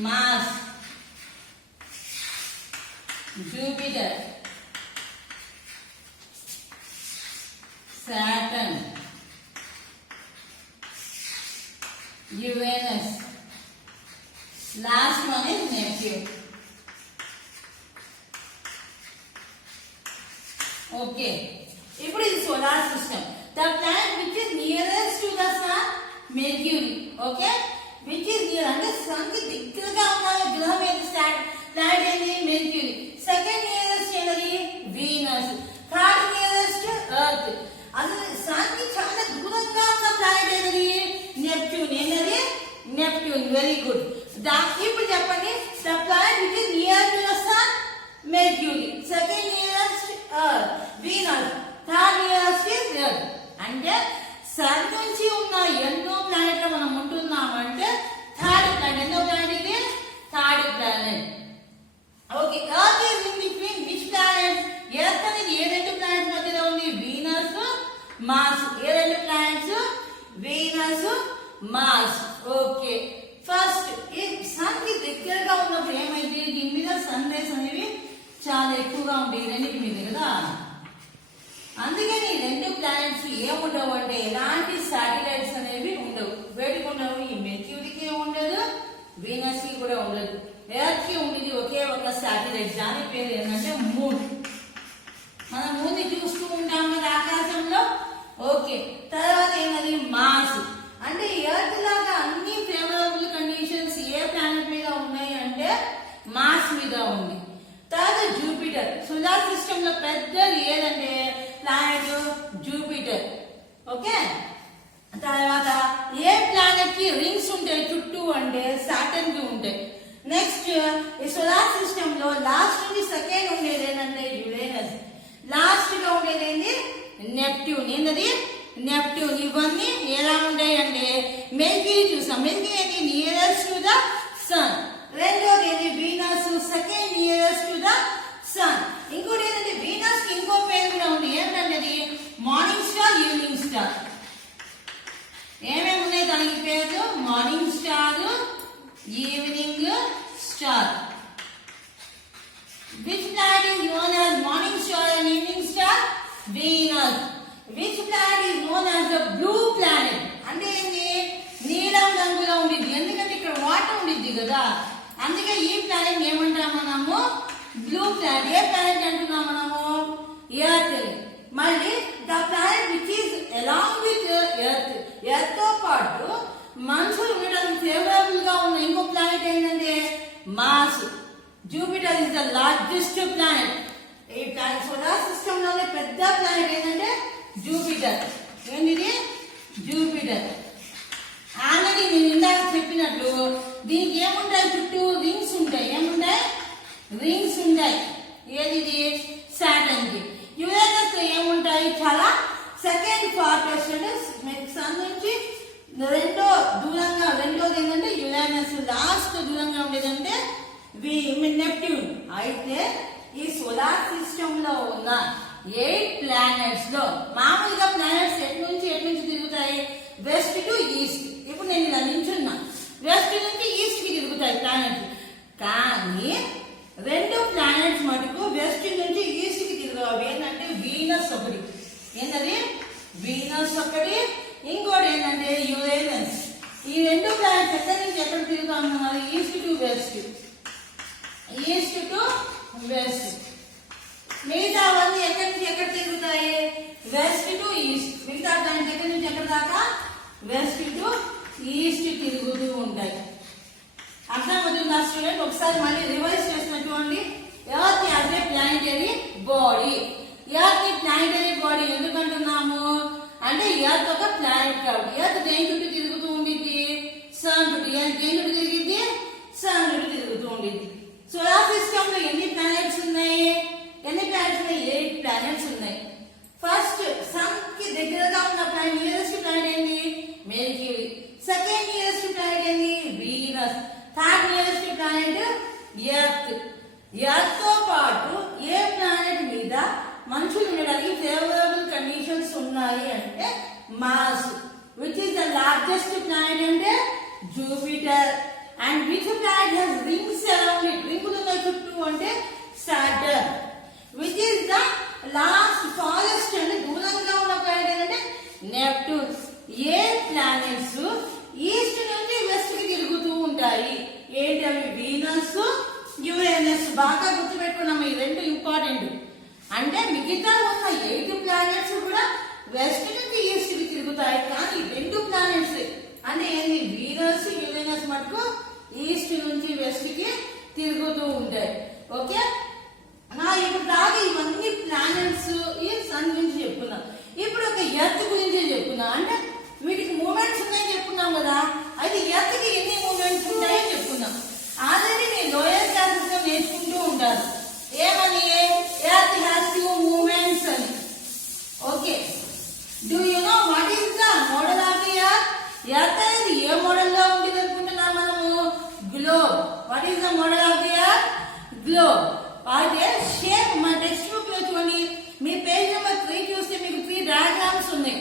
Mars. Jupiter. Saturn. Uranus. Last one is Neptune. Okay. ఇప్పుడు ఇది solar system. The planet which is nearest to the sun, Mercury. Okay. Which is near అంటే sun కి దగ్గరగా ఉన్న గ్రహం ఏది planet ఏంది mercury. Second nearest ఏంటది వీనస్. Third nearest earth. అసలు సన్ కి చాలా దూరంగా ఉన్న ప్లానెట్ ఏంటది నెప్ట్యూన్. ఏంటది నెప్ట్యూన్. Very good. ఇప్పుడు చెప్పండి the planet which is near to the sun Mercury. Second nearest earth Venus. Third nearest is earth. అంటే సన్ నుంచి ఉన్న ఎన్నో ప్లానెట్లు మనం ఉంటున్నామంటే థర్డ్ ప్లానెట్. ఎన్నో ప్లానెట్ ఇది third planet. Okay. Earth is in between which planet? Earth అనేది ఏ రెండు ప్లానెట్స్ మధ్యలో ఉంది? Venus Mars. ఏ రెండు planets? Venus Mars. Okay. First ఈ సన్ కి దగ్గరగా ఉన్నప్పుడు ఏమైంది? దీని మీద సన్ రేస్ అనేవి చాలా ఎక్కువగా ఉంటాయి ఈ రెండింటి మీద కదా. అందుకని ఈ రెండు ప్లానెట్స్ ఏముండవు అంటే ఎలాంటి శాటిలైట్స్ అనేవి ఉండవు. వేటికి ఉండవు? ఈ మెర్క్యూరీకి ఉండదు, వీనస్ కి కూడా ఉండదు. ఎర్త్ కి ఉండేది ఒకే ఒక శాటిలైట్. దాని పేరు ఏంటంటే మూన్. మనం మూన్ ని చూస్తూ ఉంటాం కదా ఆకాశంలో. ఓకే. తర్వాత ఏంటది మార్స్. అంటే ఎర్త్ లాగా అన్ని ఫేవరబుల్ కండిషన్స్ ఏ ప్లానెట్ మీద ఉన్నాయి అంటే మార్స్ మీద ఉంది. తర్వాత జూపిటర్. సోలార్ సిస్టమ్ లో పెద్దది ఏదంటే ప్లానెట్ జూపిటర్. ఓకే. తర్వాత ఏ ప్లానెట్ కి రింగ్స్ ఉంటాయి చుట్టూ అంటే సాటర్న్ కి ఉంటాయి. నెక్స్ట్ ఈ సోలార్ సిస్టమ్ లో లాస్ట్ నుండి సెకండ్ ఉండేది ఏంటంటే యురేనస్. లాస్ట్ గా ఉండేది ఏంటి? నెప్ట్యూన్. ఏంటది నెప్ట్యూన్. ఇవన్నీ ఎలా ఉంటాయి అంటే మెర్క్యూరీ చూసాం. మెర్క్యూరీ ఏంటి? Nearest to the sun. రెండోది ఏంటి? Venus. Second nearest to the sun. ఇంకోటి ఏంటంటే వీనస్ కి ఇంకో పేరు కూడా ఉంది. ఏంటంటే మార్నింగ్ స్టార్, ఈవినింగ్ స్టార్. ఏమేమి ఉన్నాయి దానికి పేర్లు? Morning star, evening star. Which planet is known as morning star and evening star? Venus. Which planet is known as the blue planet? అంటే ఏంటి? నీలం రంగులో ఉండిద్ది. ఎందుకంటే ఇక్కడ వాటర్ ఉండిద్ది కదా. అందుకే ఈ ప్లానెట్ ఏమంటాం మనము? Blue planet. ఏ ప్లానెట్ అంటున్నాం మనము? ఎర్త్. మళ్ళీ the planet which is along with earth. Earth తో పాటు మనుషులు ఉండడానికి ఫేవరబుల్ గా ఉన్న ఇంకో ప్లానెట్ ఏంటంటే Mars. Jupiter is the largest planet. ఈ సోలార్ సిస్టమ్ లోనే పెద్ద ప్లానెట్ ఏంటంటే జూపిటర్. ఏంటిది? జూపిటర్. ఆల్రెడీ నేను ఇందాక చెప్పినట్లు దీనికి ఏముంటాయి? చుట్టూ రింగ్స్ ఉంటాయి. ఏముంటాయి? రింగ్స్ ఉంటాయి. ఏది? సాటర్న్ కి. యురేనస్ లో ఏముంటాయి? చాలా సెకండ్ ఫార్టెస్ట్ అంటే సన్ నుంచి రెండోది ఏంటంటే యురేనస్. లాస్ట్ దూరంగా ఉండేదంటే నెప్ట్యూన్. అయితే ఈ సోలార్ సిస్టమ్ లో ఉన్న 8 ప్లానెట్స్ లో మామూలుగా ప్లానెట్స్ ఎటు నుంచి తిరుగుతాయి? West to east. ఇప్పుడు నేను ఇలా నించున్నా. వెస్ట్ నుంచి ఈస్ట్ కి తిరుగుతాయి ప్లానెట్స్. కానీ 2 ప్లానెట్స్ మటుకు వెస్ట్ నుంచి ఈస్ట్ కి తిరుగుతాయి. ఏంటంటే వీనస్ ఒకటి. ఏంటది? వీనస్ ఒకటి. ఇంకోటి ఏంటంటే యురేనస్. ఈ 2 ప్లానెట్స్ ఎక్కడి నుంచి ఎక్కడ తిరుగుతా ఉన్నారు? East to west. East to west. మిగతా అవన్నీ ఎక్కడి నుంచి ఎక్కడ తిరుగుతాయి? West to east. మిగతా ప్లానెట్స్ ఎక్కడి నుంచి ఎక్కడ దాకా? వెస్ట్ టు ఈస్ట్ తిరుగుతూ ఉంటాయి. అర్థమవుతుందా స్టూడెంట్? ఒకసారి మళ్ళీ రివైజ్ చేసిన చూడండి. Earth as a planetary body. Earth ని ప్లానెటరీ బాడీ ఎందుకు అంటున్నాము అంటే ఎర్త్ ఒక ప్లానెట్ కాబట్టి. ఎర్త్ దేని చుట్టూ తిరుగుతూ ఉండిద్ది? సన్ చుట్టూ. దేని చుట్టూ తిరిగిద్ది? సన్ చుట్టూ తిరుగుతూ ఉండిద్ది. సోలార్ సిస్టమ్ లో ఎన్ని ప్లానెట్స్ ఉన్నాయి? 8 ప్లానెట్స్ ఉన్నాయి. ఫస్ట్ సన్ కి దగ్గరగా ఉన్న ప్లానెట్ నియరెస్ట్ ప్లానెట్ ఏంటి? మెర్క్యూరీ. సెకండ్ నియరెస్ట్ ప్లానెట్ ఏంటి? Venus. Third nearest planet earth. Earth తో పాటు ఏ ప్లానెట్ మీద మనుషులు ఉండడానికి ఫేవరబుల్ కండిషన్స్ ఉన్నాయి అంటే Mars. Which is the largest planet అంటే Jupiter. And which planet has rings around it? రింగులు ఉన్న చుట్టూ అంటే Saturn. Which is the last farthest అంటే దూరంగా ఉన్న ప్లానెట్ ఏంటంటే నెప్ట్యూన్. ఏ ప్లానెట్స్ ఈస్ట్ నుంచి వెస్ట్ కి తిరుగుతూ ఉంటాయి? ఏంటి అవి? Venus, Uranus. బాగా గుర్తుపెట్టుకున్నాము. ఈ 2 ఇంపార్టెంట్. అంటే మిగతా ఉన్న 8 ప్లానెట్స్ కూడా వెస్ట్ నుంచి ఈస్ట్ కి తిరుగుతాయి. కానీ 2 ప్లానెట్స్ అంటే ఏంటి వీనస్ యురేనస్ మటుకు ఈస్ట్ నుంచి వెస్ట్ కి తిరుగుతూ ఉంటాయి. ఓకే, ఇప్పుడు దాకా ఇవన్నీ ప్లానెట్స్ ఈ సన్ గురించి చెప్పుకున్నాం. ఇప్పుడు ఒక ఎర్త్ గురించి చెప్పుకున్నాం. అంటే వీటికి మూమెంట్స్ ఉన్నాయని చెప్పుకున్నాం కదా. అయితే ఎర్త్ కి ఎన్ని మూమెంట్స్ ఉంటాయని చెప్పుకున్నాం. ఆల్రెడీ మీరు లోయర్ క్లాసెస్ లో నేర్చుకుంటూ ఉంటారు. ఏమని? ఎర్త్ హ్యాస్ 2 మూమెంట్స్ అని. Okay, do you know what is the model of the earth? Earth అనేది ఏ మోడల్ లో ఉంటుంది అనుకుంటున్నాం మనము? Globe. What is the model of the earth? Globe. అయితే షేప్ మా టెక్స్ట్ బుక్ లో చూడండి, మీ పేజ్ నెంబర్ 3 చూస్తే మీకు 3 డయాగ్రామ్స్ ఉన్నాయి.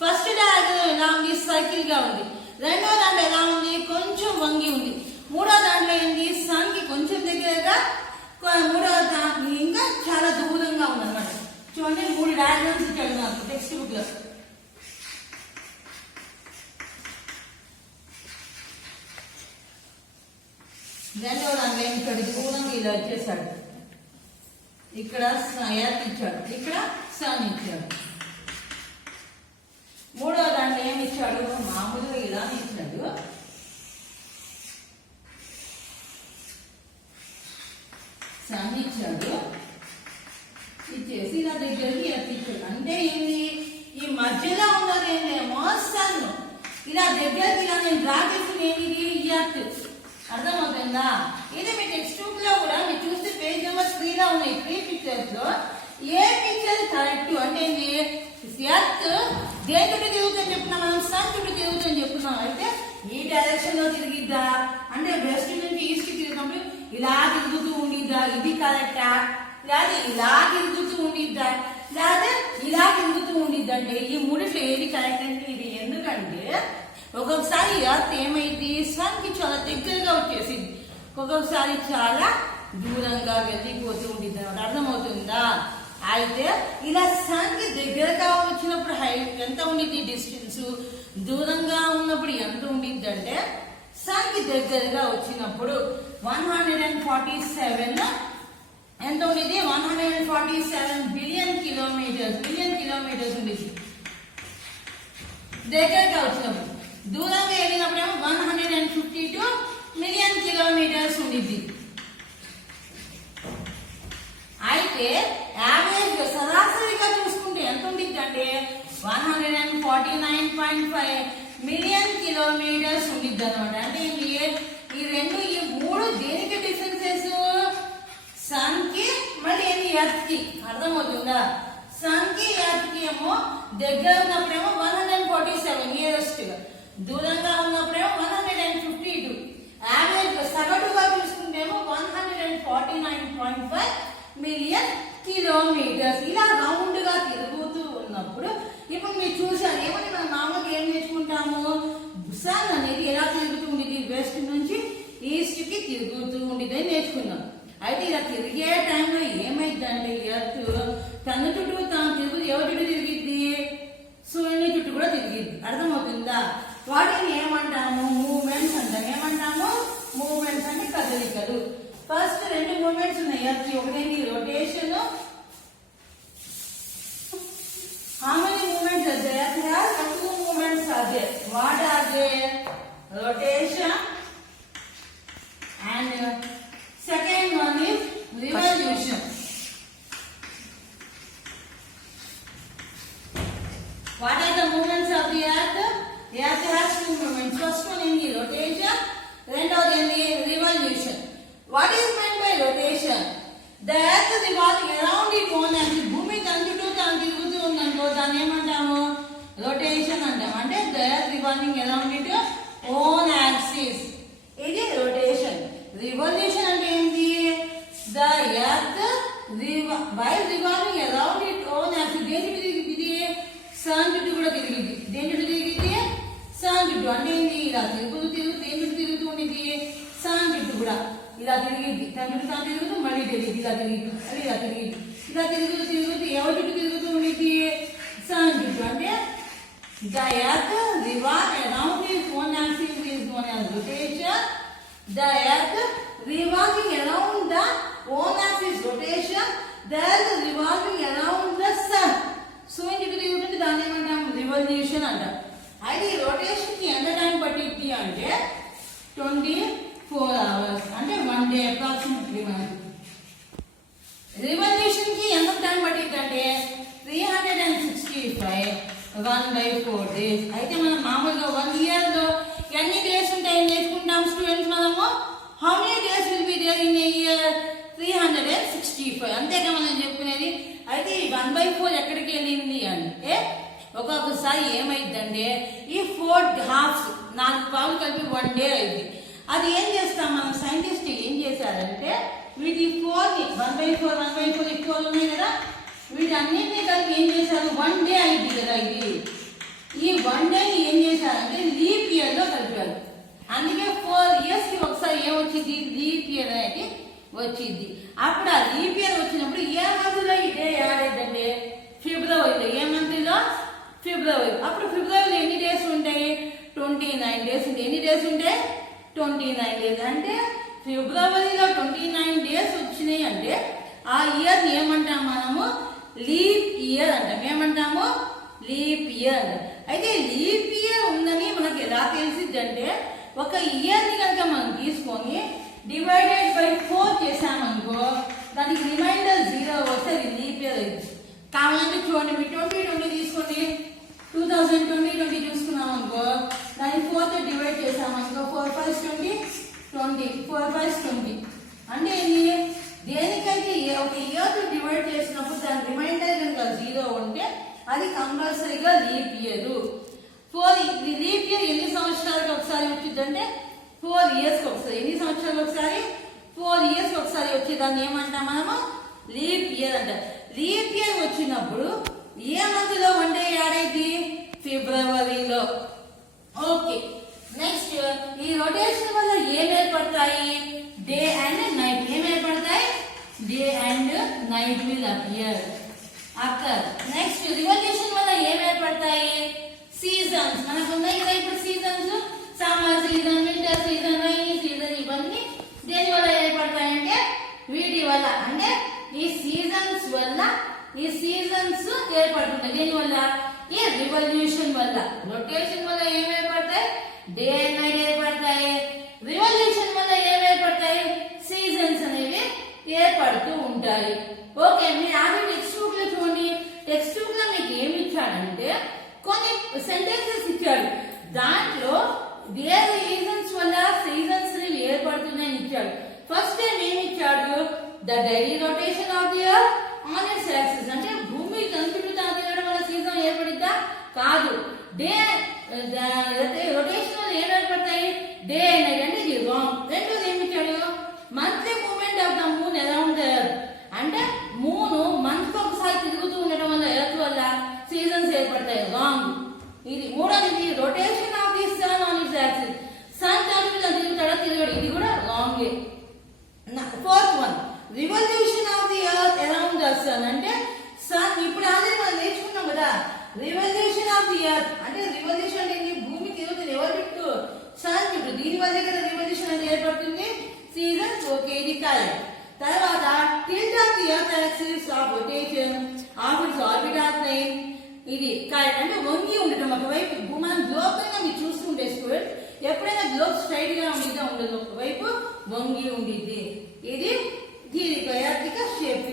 ఫస్ట్ డయాగ్రామ్ ఎలా ఉంది? సర్కిల్ గా ఉంది. రెండో దాంట్లో ఎలా ఉంది? కొంచెం వంగి ఉంది. మూడో దాంట్లో ఏంటి? సన్ కి కొంచెం దగ్గరగా, మూడో దాంట్లో ఇంకా చాలా దూరంగా ఉంది అనమాట. చూడండి 3 డయాగ్రామ్స్ ఇచ్చాడు నాకు టెక్స్ట్ బుక్ లో. రెండో దాంట్లో ఏం ఇచ్చాడు? దూరంగా ఇలా వచ్చేసాడు. ఇక్కడ ఎర్త్ ఇచ్చాడు, ఇక్కడ సన్ ఇచ్చాడు. మూడో దాంట్లో ఏమి ఇచ్చాడు? మామూలుగా ఇలా ఇచ్చాడు. సన్ ఇచ్చాడు, ఇచ్చేసి ఇలా దగ్గరికి ఎర్త్ ఇచ్చాడు. అంటే ఏంటి? ఈ మధ్యలో ఉన్నది ఏంటేమో సన్, ఇలా దగ్గరికి ఇలా నేను డ్రా చేసిన ఏంటి? ఎర్త్. అర్థమవుతుందా? ఇది మీ టెక్స్ట్ బుక్ లో కూడా మీరు చూస్తే పేజ్ నెంబర్ 3 లో ఉన్నాయి 3 పిక్చర్స్ లో. ఏ పిక్చర్ కరెక్ట్ అంటే ఏంటి? ఎర్త్ దేని చుట్టూ తిరుగుతుందని చెప్తున్నాం మనం? సన్ చుట్టూ తిరుగుతుందని చెప్తున్నాం. అయితే ఈ డైరెక్షన్ లో తిరిగిద్దా అంటే వెస్ట్ నుంచి ఈస్ట్ కి తిరిగినప్పుడు ఇలా తిరుగుతూ ఉండిద్దా? ఇది కరెక్టా? లేదా ఇలా తిరుగుతూ ఉండిద్దా? లేదా ఇలా తిరుగుతూ ఉండిద్దంటే ఈ మూడిట్లో ఏది కరెక్ట్ అంటే ఇది. ఎందుకంటే ఒక్కొక్కసారి ఎర్త్ ఏమైంది? సన్ కి చాలా దగ్గరగా వచ్చేసింది, ఒక్కొక్కసారి చాలా దూరంగా వెళ్ళిపోతూ ఉండిద్ది అనమాట. అర్థమవుతుందా? అయితే ఇలా సన్ కి దగ్గరగా వచ్చినప్పుడు హైట్ ఎంత ఉండిద్ది? డిస్టెన్స్. దూరంగా ఉన్నప్పుడు ఎంత ఉండిద్ది అంటే సన్ కి దగ్గరగా వచ్చినప్పుడు 147 ఎంత ఉండిద్ది? 147 బిలియన్ కిలోమీటర్స్ ఉండిద్ది దగ్గరగా వచ్చినప్పుడు. దూరంగా వెళ్ళినప్పుడేమో 152 మిలియన్ కిలోమీటర్స్ ఉండిద్ది. అయితే యావరేజ్ సరాసరిగా చూసుకుంటే ఎంత ఉండిద్ది అంటే 149.5 మిలియన్ కిలోమీటర్స్ ఉండిద్ది అనమాట. అంటే ఈ రెండు ఈ మూడు దేనికి డిఫరెన్సెస్? సన్ కి మళ్ళీ ఏంటి? ఎర్త్ కి. అర్థమవుతుందా? సన్ కి ఎర్త్ కి ఏమో దగ్గర ఉన్నప్పుడేమో 147 నియరెస్ట్ గా, దూరంగా ఉన్నప్పుడేమో 152. యావరేజ్ సగటుగా చూసుకుంటేమో 149.5 మిలియన్ కిలోమీటర్స్. ఇలా రౌండ్ గా తిరుగుతూ ఉన్నప్పుడు ఇప్పుడు మీరు చూసారు ఏమని మనం మామూలుగా ఏం నేర్చుకుంటాము? సన్ అనేది ఎలా తిరుగుతూ ఉండేది? వెస్ట్ నుంచి ఈస్ట్ కి తిరుగుతూ ఉండేది అని నేర్చుకున్నాం. అయితే ఇలా తిరిగే టైంలో ఏమైందంటే ఎర్త్ తన చుట్టూ తాను తిరుగుతూ ఎవరి చుట్టూ తిరిగిద్ది? సూర్యుని చుట్టూ కూడా తిరిగిద్ది. అర్థమవుతుందా? వాటిని ఏమంటాము? మూవ్మెంట్స్ అంటాం. ఏమంటాము? మూవ్మెంట్స్ అంటే కదలికలు. ఫస్ట్ 2 మూవ్మెంట్స్ ఉన్నాయి ఎర్త్. ఒకటేంటి? Rotation. How many movements are there? There are 2 movements are there. What are they? Rotation and second one is revolution. What are the movements of the earth? The earth has 2 movements. First one is rotation, రెండోది ఏంటి? revolution. What is meant by rotation? The earth revolving around its own axis. భూమి తన చుట్టూ తాను తిరుగుతూ ఉందనుకో దాన్ని ఏమంటాము? రొటేషన్ అంటాం. అంటే the earth revolving around its own axis. ఇది రొటేషన్. రివల్యూషన్ అంటే ఏంటి? The earth while revolving around its own axis. దేని చుట్టూ తిరిగిద్ది? సన్ చుట్టూ కూడా తిరిగిద్ది. దేని చుట్టూ తిరిగిద్ది? సన్ చుట్టూ. అంటే ఏంటి? ఇలా తిరుగుతూ దేని చుట్టూ తిరుగుతూ ఉండేది? సన్ చుట్టూ కూడా ఇలా తిరిగిద్ది. తన చుట్టూ తాను తిరుగుతూ మళ్ళీ తిరిగిద్ది. ఇలా తిరిగిద్ది, అది ఇలా తిరిగిద్ది. ఇలా తిరుగుతూ ఎవరి చుట్టూ తిరుగుతూ ఉండేది? సన్ చుట్టూ. అంటే the earth revolves around its own axis is known as rotation. The earth revolving around the own axis rotation. The earth revolving around the sun. సూర్యుని చుట్టూ తిరుగుతుంటే దాన్ని ఏమంటాం? రివల్యూషన్ అంటాం. అయితే ఈ రొటేషన్ కి ఎంత టైం పట్టిద్ది అంటే 24 hours, అంటే 1 day అప్రాక్సిమేట్లీ. మనకి రివల్యూషన్ కి ఎంత టైం పట్టిద్ది అంటే 365 1/4 days. అయితే మనం మామూలుగా 1 year లో ఎన్ని డేస్ ఉంటాయని నేర్చుకుంటాం స్టూడెంట్స్ మనము. How many days will be there in a year? 365. అంతేగా మనం చెప్పుకునేది. అయితే ఈ 1/4 ఎక్కడికి వెళ్ళింది అంటే ఒక్కొక్కసారి ఏమైందంటే ఈ 4 halves 4 పావులు కలిపి 1 day అయింది. అది ఏం చేస్తాం మనం సైంటిస్ట్ ఏం చేశారంటే వీటి 4ని 1/4 ఈ 4 ఉన్నాయి కదా, వీటన్నిటిని కలిపి ఏం చేశారు 1 day అయింది కదా. ఇది ఈ 1 డేని ఏం చేశారంటే లీప్ ఇయర్ లో కలిపారు. అందుకే 4 years కి ఒకసారి ఏమొచ్చింది లీప్ ఇయర్ అనేది వచ్చింది. అప్పుడు ఆ లీప్ ఇయర్ వచ్చినప్పుడు ఏ మంత్లో ఈ డే యాడ్ అయిందంటే ఫిబ్రవరిలో. ఏ మంత్లో? ఫిబ్రవరి. అప్పుడు ఫిబ్రవరిలో ఎన్ని డేస్ ఉంటాయి? 29 డేస్ ఉంటాయి. ఎన్ని డేస్ ఉంటాయి? 29 డేస్. అంటే ఫిబ్రవరిలో 29 డేస్ వచ్చినాయి అంటే ఆ ఇయర్ని ఏమంటాం మనము? లీప్ ఇయర్ అంటాం. ఏమంటాము? లీప్ ఇయర్ అంటాం. అయితే లీప్ ఇయర్ ఉందని మనకి ఎలా తెలిసిద్ది అంటే ఒక ఇయర్ని కనుక మనం తీసుకొని డివైడెడ్ బై 4 చేసామనుకో దానికి రిమైండర్ 0 వస్తే అది లీప్ ఇయర్ అయింది. కావాలంటే చూడండి, మీ 2020 తీసుకోండి, 2020 చూసుకున్నాం అనుకో దాన్ని 4తో డివైడ్ చేసామనుకో 4 5 20 20 4 5 20 అంటే ఏంటి? దేనికైతే ఒక ఇయర్ డివైడ్ చేసినప్పుడు దాని రిమైండర్ కనుక 0 ఉంటే అది కంపల్సరీగా లీప్ ఇయర్. 4 లీప్ ఇయర్ ఎన్ని సంవత్సరాలకు ఒకసారి వచ్చిందంటే 4 years ఒకసారి. ఎన్ని సంవత్సరాలు ఒకసారి? 4 years ఒకసారి వచ్చేదాన్ని ఏమంటాం మనము? లీప్ ఇయర్ అంటాం. లీప్ ఇయర్ వచ్చినప్పుడు ఏ మంత్ లో 1 day యాడ్ అయింది? ఫిబ్రవరిలో. ఓకే, నెక్స్ట్ ఈ రొటేషన్ వల్ల ఏం ఏర్పడతాయి? Day and night. ఏం ఏర్పడతాయి? Day and night will appear. Next revolution వల్ల ఏం ఏర్పడతాయి? సీజన్స్. మనకు ఉన్నాయి కదా ఇప్పుడు seasons, summer season, winter season, rainy season. ఇవన్నీ దేని వల్ల ఏర్పడతాయంటే వీటి వల్ల. అంటే ఈ సీజన్స్ వల్ల ఈ సీజన్స్ ఏర్పడుతున్నాయి. దేని వల్ల? ఈ రివల్యూషన్ వల్ల. రొటేషన్ వల్ల ఏం ఏర్పడతాయి? డే అండ్ నైట్ ఏర్పడతాయి. రివల్యూషన్ వల్ల ఏం ఏర్పడతాయి? సీజన్స్ అనేవి ఏర్పడుతూ ఉంటాయి. ఓకే, మీరు ఆమె టెక్స్ట్ బుక్ లో చూడండి. టెక్స్ట్ బుక్ లో మీకు ఏమి ఇచ్చాడంటే కొన్ని సెంటెన్సెస్ ఇచ్చాడు. దాంట్లో ఏ రీజన్స్ వల్ల సీజన్స్ ఏర్పడుతున్నాయని ఇచ్చాడు. ఫస్ట్ టైం ఏమి ఇచ్చాడు? The daily rotation of the earth on its axis. అంటే భూమి కనిపిడుతా తిరగడం వల్ల సీజన్ ఏర్పడిద్దా? కాదు. డే రొటేషన్ వల్ల ఏం ఏర్పడతాయి? Day and night. అంటే ఇది రాంగ్. రెండోది ఏమి ఇచ్చాడు? Monthly movement of the moon around the earth. అంటే మూన్ మంత్ ఒకసారి తిరుగుతూ ఉండడం వల్ల ఎర్త్ వల్ల సీజన్స్ ఏర్పడతాయి. రాంగ్. ఇది మూడోది rotation of the sun on its axis. Sun తిరుగుతాడా? తిరగడు. ఇది కూడా wrong. Fourth one revolution of the earth around the sun. అంటే సన్ ఇప్పుడు ఆల్రెడీ మనం నేర్చుకున్నాం కదా. రివల్యూషన్ ఆఫ్ ది ఎర్త్ అంటే రివల్యూషన్ అంటే భూమి తిరుగుతుంది. ఎవరు పెట్టు? సన్ చుట్టూ. దీని వల్ల కదా రివల్యూషన్ అనేది ఏర్పడుతుంది. సీజన్స్. ఓకే, ఇది కరెక్ట్. తర్వాత tilt of the earth axis of rotation of its orbital plane. ఇది కరెక్ట్. అంటే వంగి ఉండటం. ఒకవైపు మనం గ్లోబ్ గా మీరు చూస్తుంటే స్టూడెంట్ ఎప్పుడైనా గ్లోబ్ స్ట్రైట్ గా ఉండిద్దా? ఉండదు. ఒకవైపు వంగి ఉండిద్ది. ఇది దీనికి ఎర్తిక షేప్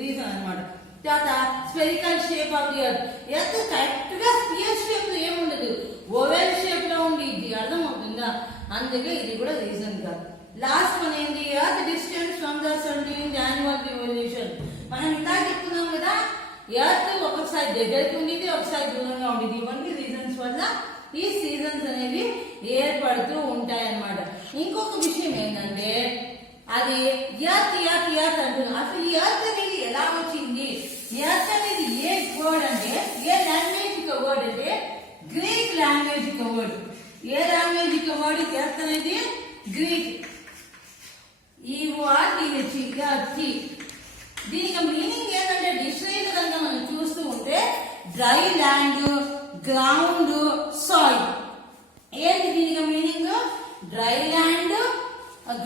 రీజన్ అనమాట. తర్వాత spherical shape of the earth. Earth correct గా స్పియర్ షేప్ లో ఏముండదు, ఓవెల్ షేప్ లో ఉండిద్ది. అర్థం అవుతుందా? అందుకే ఇది కూడా రీజన్ కాదు. లాస్ట్ వన్ ఏంటి? Earth distance from the sun during the annual revolution. మనం ఇందాక చెప్పుకున్నాం కదా, ఎర్త్ ఒకసారి దగ్గరికి ఉండిద్ది, ఒకసారి దూరంగా ఉండిద్ది. ఇవన్నీ రీజన్స్ వల్ల ఈ సీజన్స్ అనేవి ఏర్పడుతూ ఉంటాయి అన్నమాట. ఇంకొక విషయం ఏంటంటే అది ఎర్త్ ఎర్త్ ఎర్త్ అంటున్నాం. అసలు ఈ ఎర్త్ అనేది ఎలా వచ్చింది? ఎర్త్ అనేది ఏ వర్డ్ అంటే, ఏ లాంగ్వేజ్ కి వర్డ్ అంటే గ్రీక్ లాంగ్వేజ్ కి వర్డ్. ఏ లాంగ్వేజ్ కి వర్డ్ ఎర్త్ అనేది? గ్రీక్. ఈ వర్డ్ దీనికి మీనింగ్ ఏంటంటే డిక్షనరీ కనుక మనం చూస్తూ ఉంటే డ్రై ల్యాండ్, గ్రౌండ్, సాయిల్. ఏంటి దీనికి meaning? Dry land,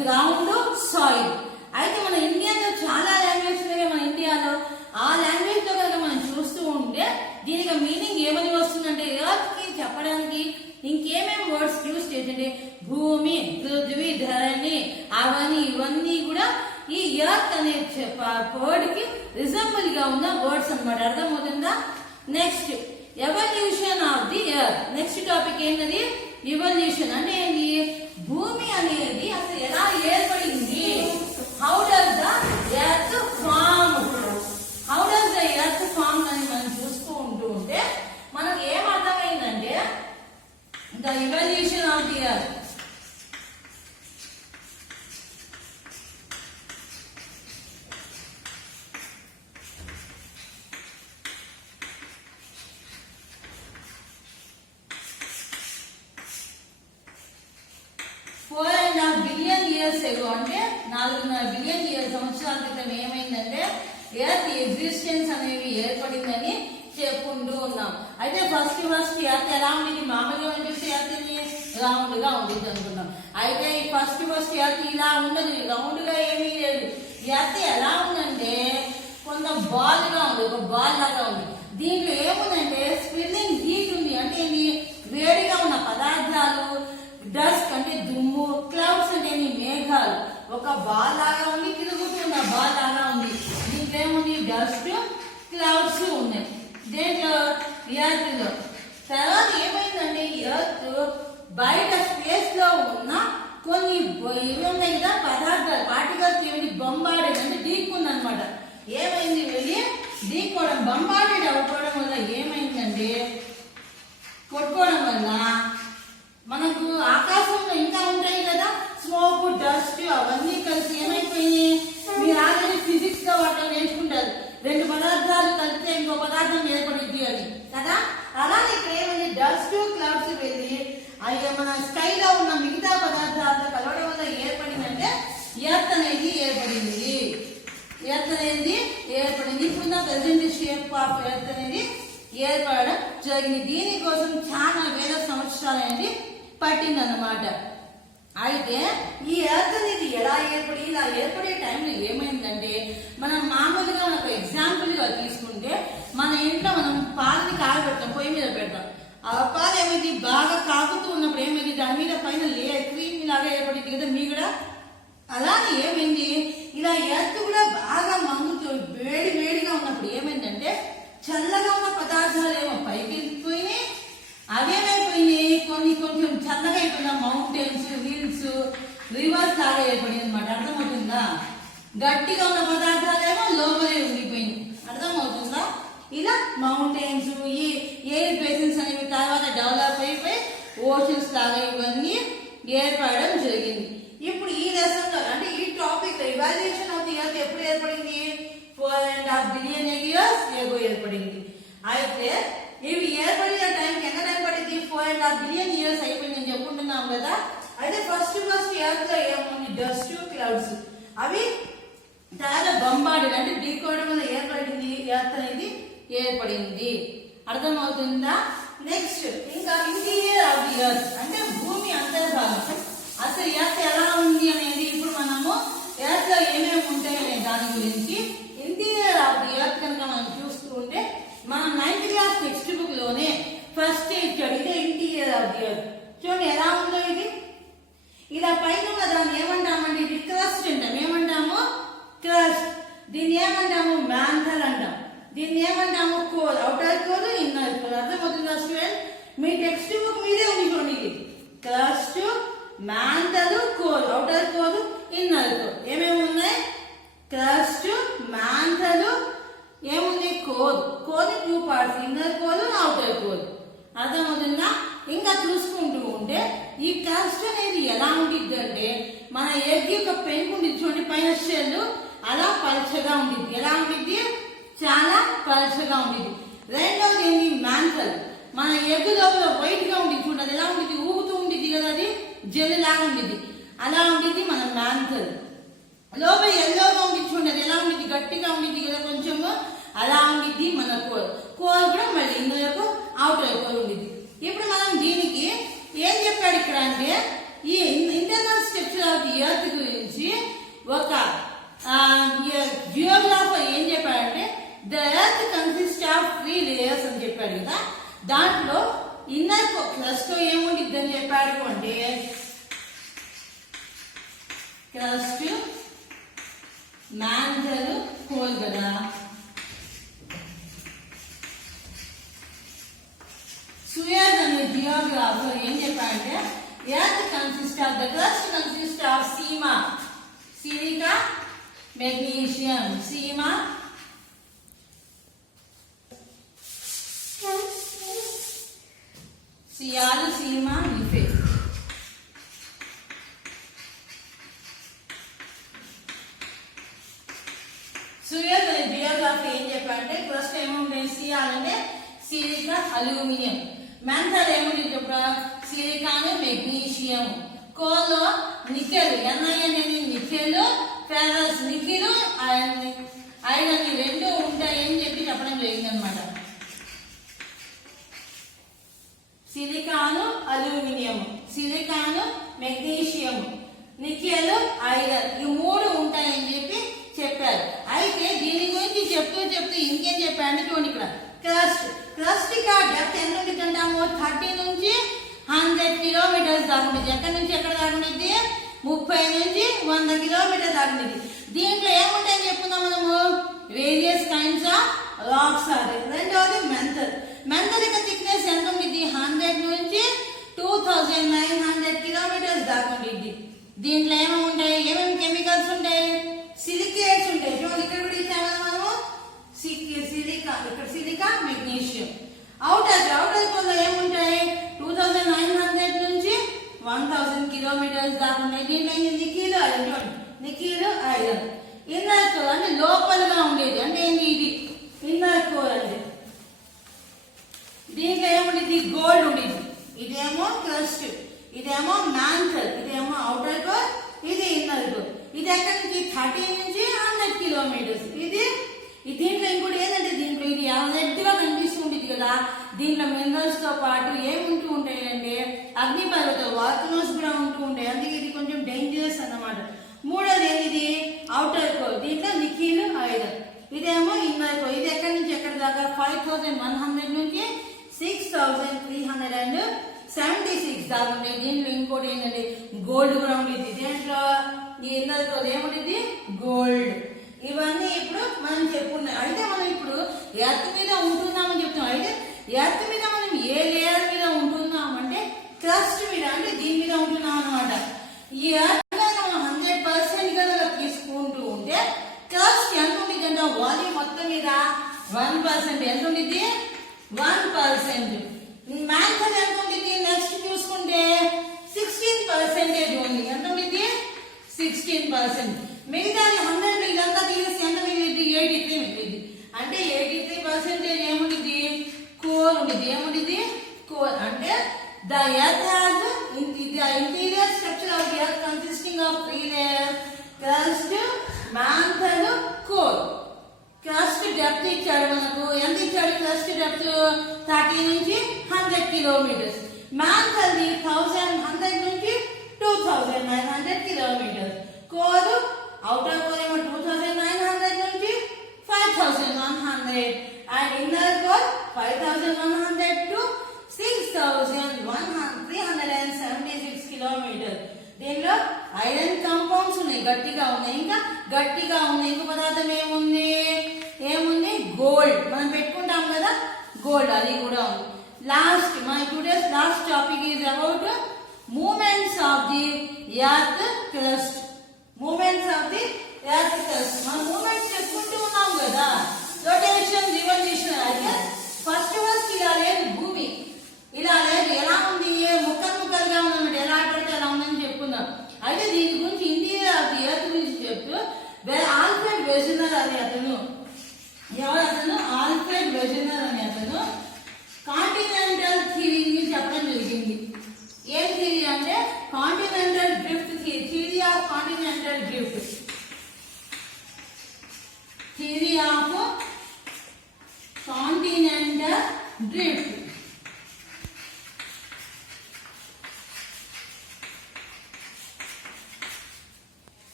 ground, soil. అయితే మన ఇండియాలో చాలా లాంగ్వేజ్ ఉన్నాయి. మన ఇండియాలో ఆ లాంగ్వేజ్ లో కనుక మనం చూస్తూ ఉంటే దీనికి మీనింగ్ ఏమని వస్తుందంటే ఎర్త్ కి చెప్పడానికి ఏంటంటే భూమి, పృథ్వీ, ధరణి, అవని, ఇవన్నీ కూడా ఈ ఎర్త్ అనే వర్డ్ కి రిజంబుల్ గా ఉన్న వర్డ్స్ అన్నమాట. అర్థమవుతుందా? Next evolution of the earth. Next topic ఏంటది? ఎవల్యూషన్ అంటే ఏంటి? భూమి అనేది అసలు ఎలా ఏర్పడింది? How does the earth form? How does the earth form అని మనం చూసుకుంటూ ఉంటే మనకు ఏం అర్థమైందంటే the evolution of the earth. అంటే 4.5 బిలియన్ సంవత్సరాల క్రితం ఏమైందంటే ఎర్త్ ఎగ్జిస్టెన్స్ అనేవి ఏర్పడిందని చెప్పుకుంటూ ఉన్నాం. అయితే ఫస్ట్ ఎర్త్ ఎలా ఉండేది? మామూలుగా చూస్తే ఎర్త్ రౌండ్ గా ఉండేది అనుకున్నాం. అయితే ఈ ఫస్ట్ ఎర్త్ ఇలా ఉండదు, రౌండ్ గా ఏమీ లేదు. ఎర్త్ ఎలా ఉందంటే కొంత బాల్ గా ఉంది, ఒక బాల్ లాగా ఉంది. దీంట్లో ఏముందంటే స్పిల్లింగ్ హీట్ ఉంది. అంటే వేడిగా ఉన్న పదార్థాలు, డస్ట్ అంటే దుమ్ము, క్లౌడ్స్ అంటే మేఘాలు, ఒక బాల్ లాగా ఉంది, తిరుగుతున్న బాల్ లాగా ఉంది. దీంట్లో ఏముంది? డస్ట్, క్లౌడ్స్ ఉన్నాయి దేంట్లో? ఎర్త్ లో. తర్వాత ఏమైందంటే ఎర్త్ బయట స్పేస్ లో ఉన్న కొన్ని ఇవి ఉన్నాయి కదా పదార్థాలు, పార్టికల్స్ ఏమిటి? బొంబార్డెడ్ అంటే ఢీక్కుంది అనమాట. ఏమైంది? వెళ్ళి ఢీక్కోవడం, బొంబార్డెడ్ అవ్వడం వల్ల ఏమైందంటే కొట్టుకోవడం వల్ల మనకు ఆకాశంలో ఇంకా ఉంటాయి కదా స్మోక్, డస్ట్, అవన్నీ కలిసి ఏమైపోయినాయి? మీరు ఆల్రెడీ ఫిజిక్స్ లో వాటిలో నేర్చుకుంటారు, 2 పదార్థాలు కలిపితే ఇంకో పదార్థం ఏర్పడింది అని కదా. అలానే ఇక్కడ ఏమైంది? డస్ట్, క్లౌడ్స్ వెళ్ళి అవి మన స్కైలో ఉన్న మిగతా పదార్థాలతో కలవడం వల్ల ఏర్పడిందంటే ఎర్త్ అనేది ఏర్పడింది. ఎర్త్ అనేది ఏర్పడింది. ఇప్పుడున్న ప్రెసెంట్ షేప్ ఆఫ్ ఎర్త్ అనేది ఏర్పడడం జరిగింది. దీనికోసం చాలా వేల సంవత్సరాలు అనేది పట్టిందన్నమాట. అయితే ఈ ఎర్త్ అనేది ఎలా ఏర్పడి ఇలా ఏర్పడే టైంలో ఏమైందంటే మనం మామూలుగా ఒక ఎగ్జాంపుల్ గా తీసుకుంటే మన ఇంట్లో మనం పాలని కాగబెడతాం, పొయ్యి మీద పెడతాం. ఆ పాలు ఏమైంది? బాగా కాగుతూ ఉన్నప్పుడు ఏమైంది? దాని మీద పైన క్రీమ్ లాగా ఏర్పడింది కదా మీగడ. అలానే ఏమైంది? ఇలా ఎర్త్ కూడా బాగా మంగుతూ వేడిగా ఉన్నప్పుడు ఏమైందంటే చల్లగా ఉన్న పదార్థాలు ఏమో పైకి వెళ్ళిపోయినాయి, అవేమైపోయినాయి కొంచెం చల్లగా అయిపోయిన మౌంటైన్స్, హిల్స్, రివర్స్ లాగా ఏర్పడింది అనమాట. అర్థమవుతుందా? గట్టిగా ఉన్న పదార్థాలేమో లోపలే ఉండిపోయింది. అర్థమవుతుందా? ఇలా మౌంటైన్స్, ఈ ఎయిర్ బేసిన్స్ అనేవి తర్వాత డెవలప్ అయిపోయి ఓషన్స్ లాగా ఇవన్నీ ఏర్పడడం జరిగింది. ఇప్పుడు ఈ లెసన్ లో అంటే ఈ టాపిక్ లో ఇవాల్యుయేషన్ ఆఫ్ ది ఎర్త్ ఎప్పుడు ఏర్పడింది? 4.5 బిలియన్ ఇయర్స్ ఏగో ఏర్పడింది. అయితే ఇవి ఏర్పడిన టైంకి ఎంత టైం పడింది? 4.5 బిలియన్ ఇయర్స్ అయిపోయిందని చెప్పుకుంటున్నాం కదా. అయితే ఫస్ట్ ఎర్త్ లో ఏముంది? Dust, clouds. అవి చాలా బొంబార్డెడ్ అంటే ఢీకోవడం వల్ల ఏర్పడింది ఎర్త్ అనేది ఏర్పడింది. అర్థమవుతుందా? నెక్స్ట్ ఇంకా ఇంటీరియర్ ఆఫ్ ది ఎర్త్ అంటే భూమి అంతర్భాగం. అసలు ఎర్త్ ఎలా ఉంది అనేది ఇప్పుడు మనము ఎర్త్ లో ఏమేమి ఉంటాయి అనే దాని గురించి ఇంటీరియర్ ఆఫ్ ది ఎర్త్ కనుక మనం చూస్తూ ఉంటే మనం 9th క్లాస్ టెక్స్ట్ బుక్ లోనే ఫస్ట్ ఇచ్చాడు. ఇదే ఇంటీరియర్ ఆఫ్ ది ఎర్త్. చూడండి ఎలా ఉందో ఇది. ఇలా పైన ఉన్న దాన్ని ఏమంటామండి? ఇది క్రస్ట్ అంటాం. ఏమంటాము? క్రస్ట్. దీన్ని ఏమంటాము? మ్యాంటల్ అంటాం. దీన్ని ఏమంటాము? Core. Outer core, inner core. అర్థమవుతుందా స్టూడెంట్? మీ టెక్స్ట్ బుక్ మీదే ఉంది చూడండి. ఇది crust, mantle, core. Outer core, inner core. ఏమేమి ఉన్నాయి? క్రస్ట్, మ్యాంటల్, ఏముంది? Core. Core 2 parts, inner core, outer core. అర్థమవుతుందా? ఇంకా చూసుకుంటూ ఉంటే ఈ క్రస్ట్ అనేది ఎలా ఉంటుంది అంటే మన ఎగ్ యొక్క పెంకు ఉంది చూడండి, పైన షెల్ అలా పల్చగా ఉంటుంది. ఎలా ఉంటుంది? చాలా పల్చగా ఉంటుంది. రెండవది ఏంటి? మ్యాంటల్. మన ఎగ్ లోపల వైట్ గా ఉంటుంది చూడండి, అది ఎలా ఉంటుంది? ఊగుతూ ఉంటుంది కదా, అది జెల్ లాగా ఉంటుంది. అలా ఉంటుంది మన మ్యాంటల్. లోపల ఎల్లోగా ఉంటుంది చూడండి, అది ఎలా ఉంటుంది? గట్టిగా ఉంటుంది కదా కొంచెము, అలా ఉంటుంది మన కోర్. కోర్ కూడా మళ్ళీ ఇందులో అవుటర్ కోర్ ఉంటుంది. ఇప్పుడు మనం దీనికి ఏం చెప్పాడు ఇక్కడ అంటే ఈ internal structure of the earth గురించి ఒక జియోగ్రాఫర్ ఏం చెప్పాడంటే the earth consist of 3 layers అని చెప్పాడు కదా. దాంట్లో ఇన్నర్ క్రస్ట్ ఏముండిద్దని చెప్పాడు అంటే క్రస్ట్ మ్యాంటల్ కోర్ కదా. సుయాజ్ అనే జియోగ్రాఫర్ ఏం చెప్పాడంటే earth consist of the crust consist of sima, silica, magnesium. Sima sial sima nife. Suess అనే జియోగ్రాఫర్ ఏం చెప్పాడంటే క్రస్ట్ ఏముంటాయి సియాలంటే సిలికా, అల్యూమినియం. మ్యాంటల్ ఏముంది సిలికాను, మెగ్నీషియం. కోలో నికెల్, ఎన్ఐ అనేది నికెల్, ఫెరస్ నికెల్, ఐరన్ రెండు ఉంటాయని చెప్పి చెప్పడం జరిగిందనమాట. సిలికాను, అల్యూమినియం, సిలికాను, మెగ్నీషియం, నికెల్, ఐరన్ ఈ మూడు ఉంటాయని చెప్పి చెప్పారు. అయితే దీని గురించి చెప్తూ ఇంకేం చెప్పారంటే చూడండి ఇక్కడ క్రస్ట్. క్రస్ట్ కా డెప్త్ ఎంత ఉంటుంది అంటాము 30 నుంచి 100 కిలోమీటర్స్ దాకా ఉంటుంది. ఎక్కడి నుంచి ఎక్కడ దాకా ఉంటుంది 30 నుంచి 100 కిలోమీటర్ దాకా ఉంటుంది. దీంట్లో ఏముంటాయని చెప్పుకుందాం మనము various kinds of rocks are. రెండవది మెంథల్. మెంథల్ యొక్క థిక్నెస్ ఎంత ఉంటుంది 100 నుంచి 2900 కిలోమీటర్స్ దాకా ఉంటుంది. దీంట్లో ఏమేమి ఉంటాయి, ఏమేమి కెమికల్స్ ఉంటాయి, సిలికేట్స్ ఉంటాయి. చూడండి ఇక్కడ కూడా ఇచ్చాము మనము సిలికా, ఇక్కడ సిలికా, మెగ్నీషియం. అవుటర్ కోర్లో ఏముంటాయి 2900 నుంచి 1000 కిలోమీటర్స్ దాకా ఉంటాయి. దీంట్లో నికిల్, ఐరన్. చూడండి నికిల్, ఐరన్. ఇన్నర్ కోర్ అంటే లోపలగా ఉండేది అంటే ఏంటి ఇది ఇన్నర్ కోర్ అంటే. దీంట్లో ఏముండేది గోల్డ్ ఉండేది. ఇదేమో క్రస్ట్, ఇదేమో మ్యాంటల్, ఇదేమో అవుటర్ కోర్, ఇది ఇన్నర్ కోర్. ఇది ఎక్కడి నుంచి 30 నుంచి 100 కిలోమీటర్స్. ఇది దీంట్లో ఇంకోటి ఏంటంటే దీంట్లో ఇది రెడ్ గా కనిపిస్తూ ఉంటుంది కదా. దీంట్లో మినరల్స్ తో పాటు ఏముంటూ ఉంటాయి అంటే అగ్నిపర్వతాలు, వాల్కనోస్ కూడా ఉంటూ ఉంటాయి. అందుకే ఇది కొంచెం డేంజరస్ అన్నమాట. మూడోది ఏంటిది అవుటర్ కోర్. దీంట్లో నికిల్, ఐరన్. ఇదేమో ఇన్నర్ కోర్. ఇది ఎక్కడి నుంచి ఎక్కడి దాకా 5100 నుంచి 6376 దాకా ఉంటాయి. దీంట్లో ఇంకోటి ఏంటంటే గోల్డ్ కూడా ఉండేది. దీంట్లో ఈ ఇన్నర్ కోర్ ఏముంటుంది గోల్డ్. ఇవన్నీ ఇప్పుడు మనం చెప్పుకున్నాం. అయితే మనం ఇప్పుడు ఎర్త్ మీద ఉంటున్నామని చెప్తున్నాం. అయితే ఎర్త్ మీద మనం ఏ లేయర్ మీద ఉంటున్నాం అంటే క్రస్ట్ మీద, అంటే దీని మీద ఉంటున్నాం అనమాట. ఈ ఎర్త్ మీద మనం 100% కనుక తీసుకుంటూ ఉంటే క్రస్ట్ ఎంత ఉంటుంది అంటే వాల్యూమ్ మొత్తం మీద 1%. ఎంత ఉంటుంది 1%. మ్యాంటల్ ఎంత ఉంటుంది నెక్స్ట్ చూసుకుంటే 16% ఉంది. ఎంత ఉంటుంది 16%. మిగతాది 100 ఇదంతా తీసి ఎంత మిగిలింది 83 మిగిలింది. అంటే 83% ఏముంటుంది కోర్ ఉంటుంది. ఏముంటుంది కోర్ అంటే the earth has the interior structure of the earth consisting of 3 layers crust, mantle, core. Crust depth ఇచ్చాడు మనకు. ఎంత ఇచ్చాడు క్రస్ట్ డెప్త్ 30 నుంచి 100 కిలోమీటర్స్. మ్యాంటల్ 1100 నుంచి 2900 కిలోమీటర్స్. కోర్ outer core ఏమో 2900 నుంచి 5100 and inner core 5100 to 6376 kilometre. దీనిలో ఐరన్ కాంపౌండ్స్ ఉన్నాయి, గట్టిగా ఉన్నాయి. ఇంకా గట్టిగా ఉన్నాయి ఇంకో పదార్థం ఏముంది గోల్డ్. మనం పెట్టుకుంటాం కదా గోల్డ్, అది కూడా ఉంది. Last my today's last topic is about moments of the earth crust. Moments of the earth crust. మనం మూమెంట్స్ చెప్పుకుంటూ ఉన్నాం కదా, రొటేషన్, రివల్యూషన్. అయితే ఫస్ట్ ఇలా లేదు భూమి, ఇలా లేదు. ఎలా ఉంది ముక్కలుగా ఉందన్నమాట. ఎలా పడితే ఎలా ఉందని చెప్పుకుందాం. అయితే దీని గురించి ఇంటీరియర్ ఆఫ్ ది ఎర్త్ గురించి చెప్తూ ఆల్ఫ్రెడ్ వెజనర్ అనే అతను, ఎవరు అతను ఆల్ఫ్రెడ్ వెజనర్ అనే అతను కాంటినెంటల్ థియరీని చెప్పడం జరిగింది. ఏం థియరీ అంటే continental drift theory of continental drift. Theory of continental drift.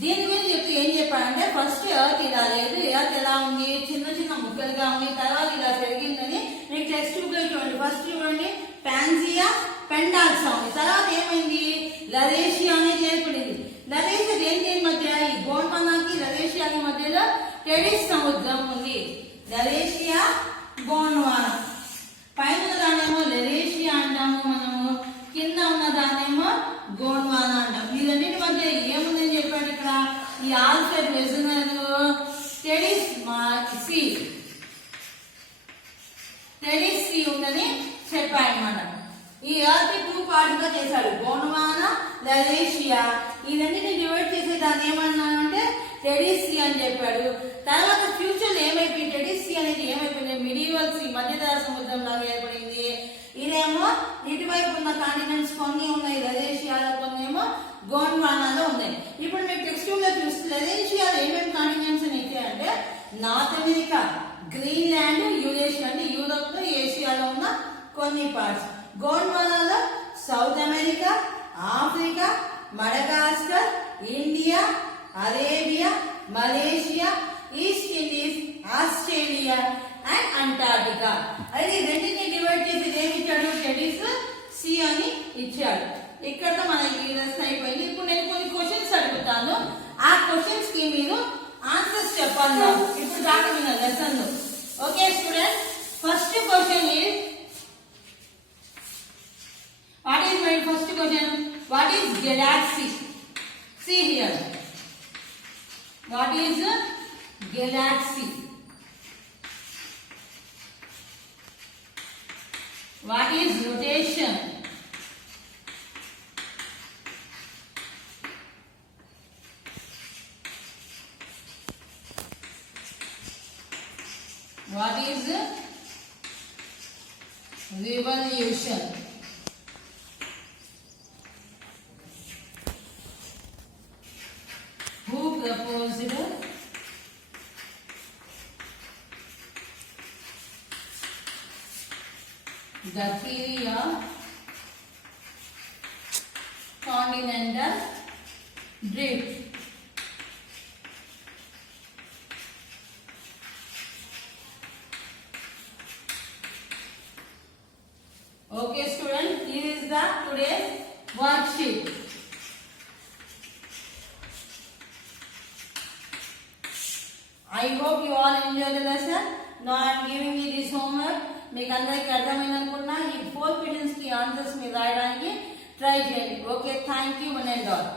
దీని గురించి చెప్తే ఏం చెప్పాడంటే ఫస్ట్ ఎర్త్ ఇలా లేదు, ఎర్త్ ఎలా ఉంది చిన్న చిన్న ముక్కలుగా ఉంది, తర్వాత ఇలా పెరిగిందని మీకు టెక్స్ట్ బుక్ లో చూడండి. ఫస్ట్ చూడండి పాన్జియా పెండాల్సా ఉంది. తర్వాత ఏమైంది, లరేషియా అనేది ఏర్పడింది. లరేషియా దేనికి మధ్య, ఈ గోండ్వానాకి లరేషియాకి మధ్యలో టెరిస్ సముద్రం ఉంది. లరేషియా గోండ్వానా, పైన దానేమో లరేషియా అంటాము మనము, కింద ఉన్న దానేమో గోండ్వానా అంటాం. ఈ రెండింటి మధ్య ఏముందని చెప్పాడు ఇక్కడ, ఈ Alfred Wegener Tethys sea, Tethys sea ఉందని చెప్పాడనమాట. ఈ ఎర్త్ 2 పార్ట్స్ గా చేశాడు, గోండ్వానా లరేషియా. ఈ రెండింటిని డివైడ్ చేసే దాన్ని ఏమన్నానంటే టెరిస్ సీ అని చెప్పాడు. తర్వాత ఫ్యూచర్ ఏమైపోయింది, టెరిస్ సీ అనేది ఏమైపోయింది, మిడివల్ సీ మధ్యధరా సముద్రం లాగా ఏర్పడింది. ఇదేమో ఇటువైపు ఉన్న కాంటినెంట్స్ కొన్ని ఉన్నాయి లరేషియాలో, కొన్ని ఏమో గోండ్వానాలో ఉన్నాయి. ఇప్పుడు మీరు టెక్స్ట్ లో చూస్తే లరేషియాలో ఏమేమి కాంటినెంట్స్ అని ఇచ్చాయంటే నార్త్ అమెరికా, గ్రీన్లాండ్, యూరేషియా అంటే యూరోప్ లో ఏషియాలో ఉన్న కొన్ని పార్ట్స్. గోండ్వానాలో South America, Africa, Madagascar, India, Arabia, Malaysia, East Indies, Australia and Antarctica. అయితే రెండింటిని డివైడ్ చేసి ఏమి ఇచ్చాడు, టెరిస్ సీ అని ఇచ్చాడు. ఇక్కడతో మనకి లెసన్ అయిపోయింది. ఇప్పుడు నేను కొన్ని క్వశ్చన్స్ అడుగుతాను, ఆ క్వశ్చన్స్ కి మీరు ఆన్సర్స్ చెప్పాలి నాకు ఇప్పుడు దాకా విన్న lesson. Okay student, first question is, what is my first question, what is galaxy? See here, what is galaxy? What is rotation? What is revolution? Who proposed the theory of continental drift? Okay student, here is the today's worksheet. I hope you all enjoy the lesson. Now I am giving you this homework. మీకు అందరికీ అర్థమైంది అనుకున్నా. ఈ 4 questions కి answers మీరు రాయడానికి try చేయండి. Okay, thank you one and all.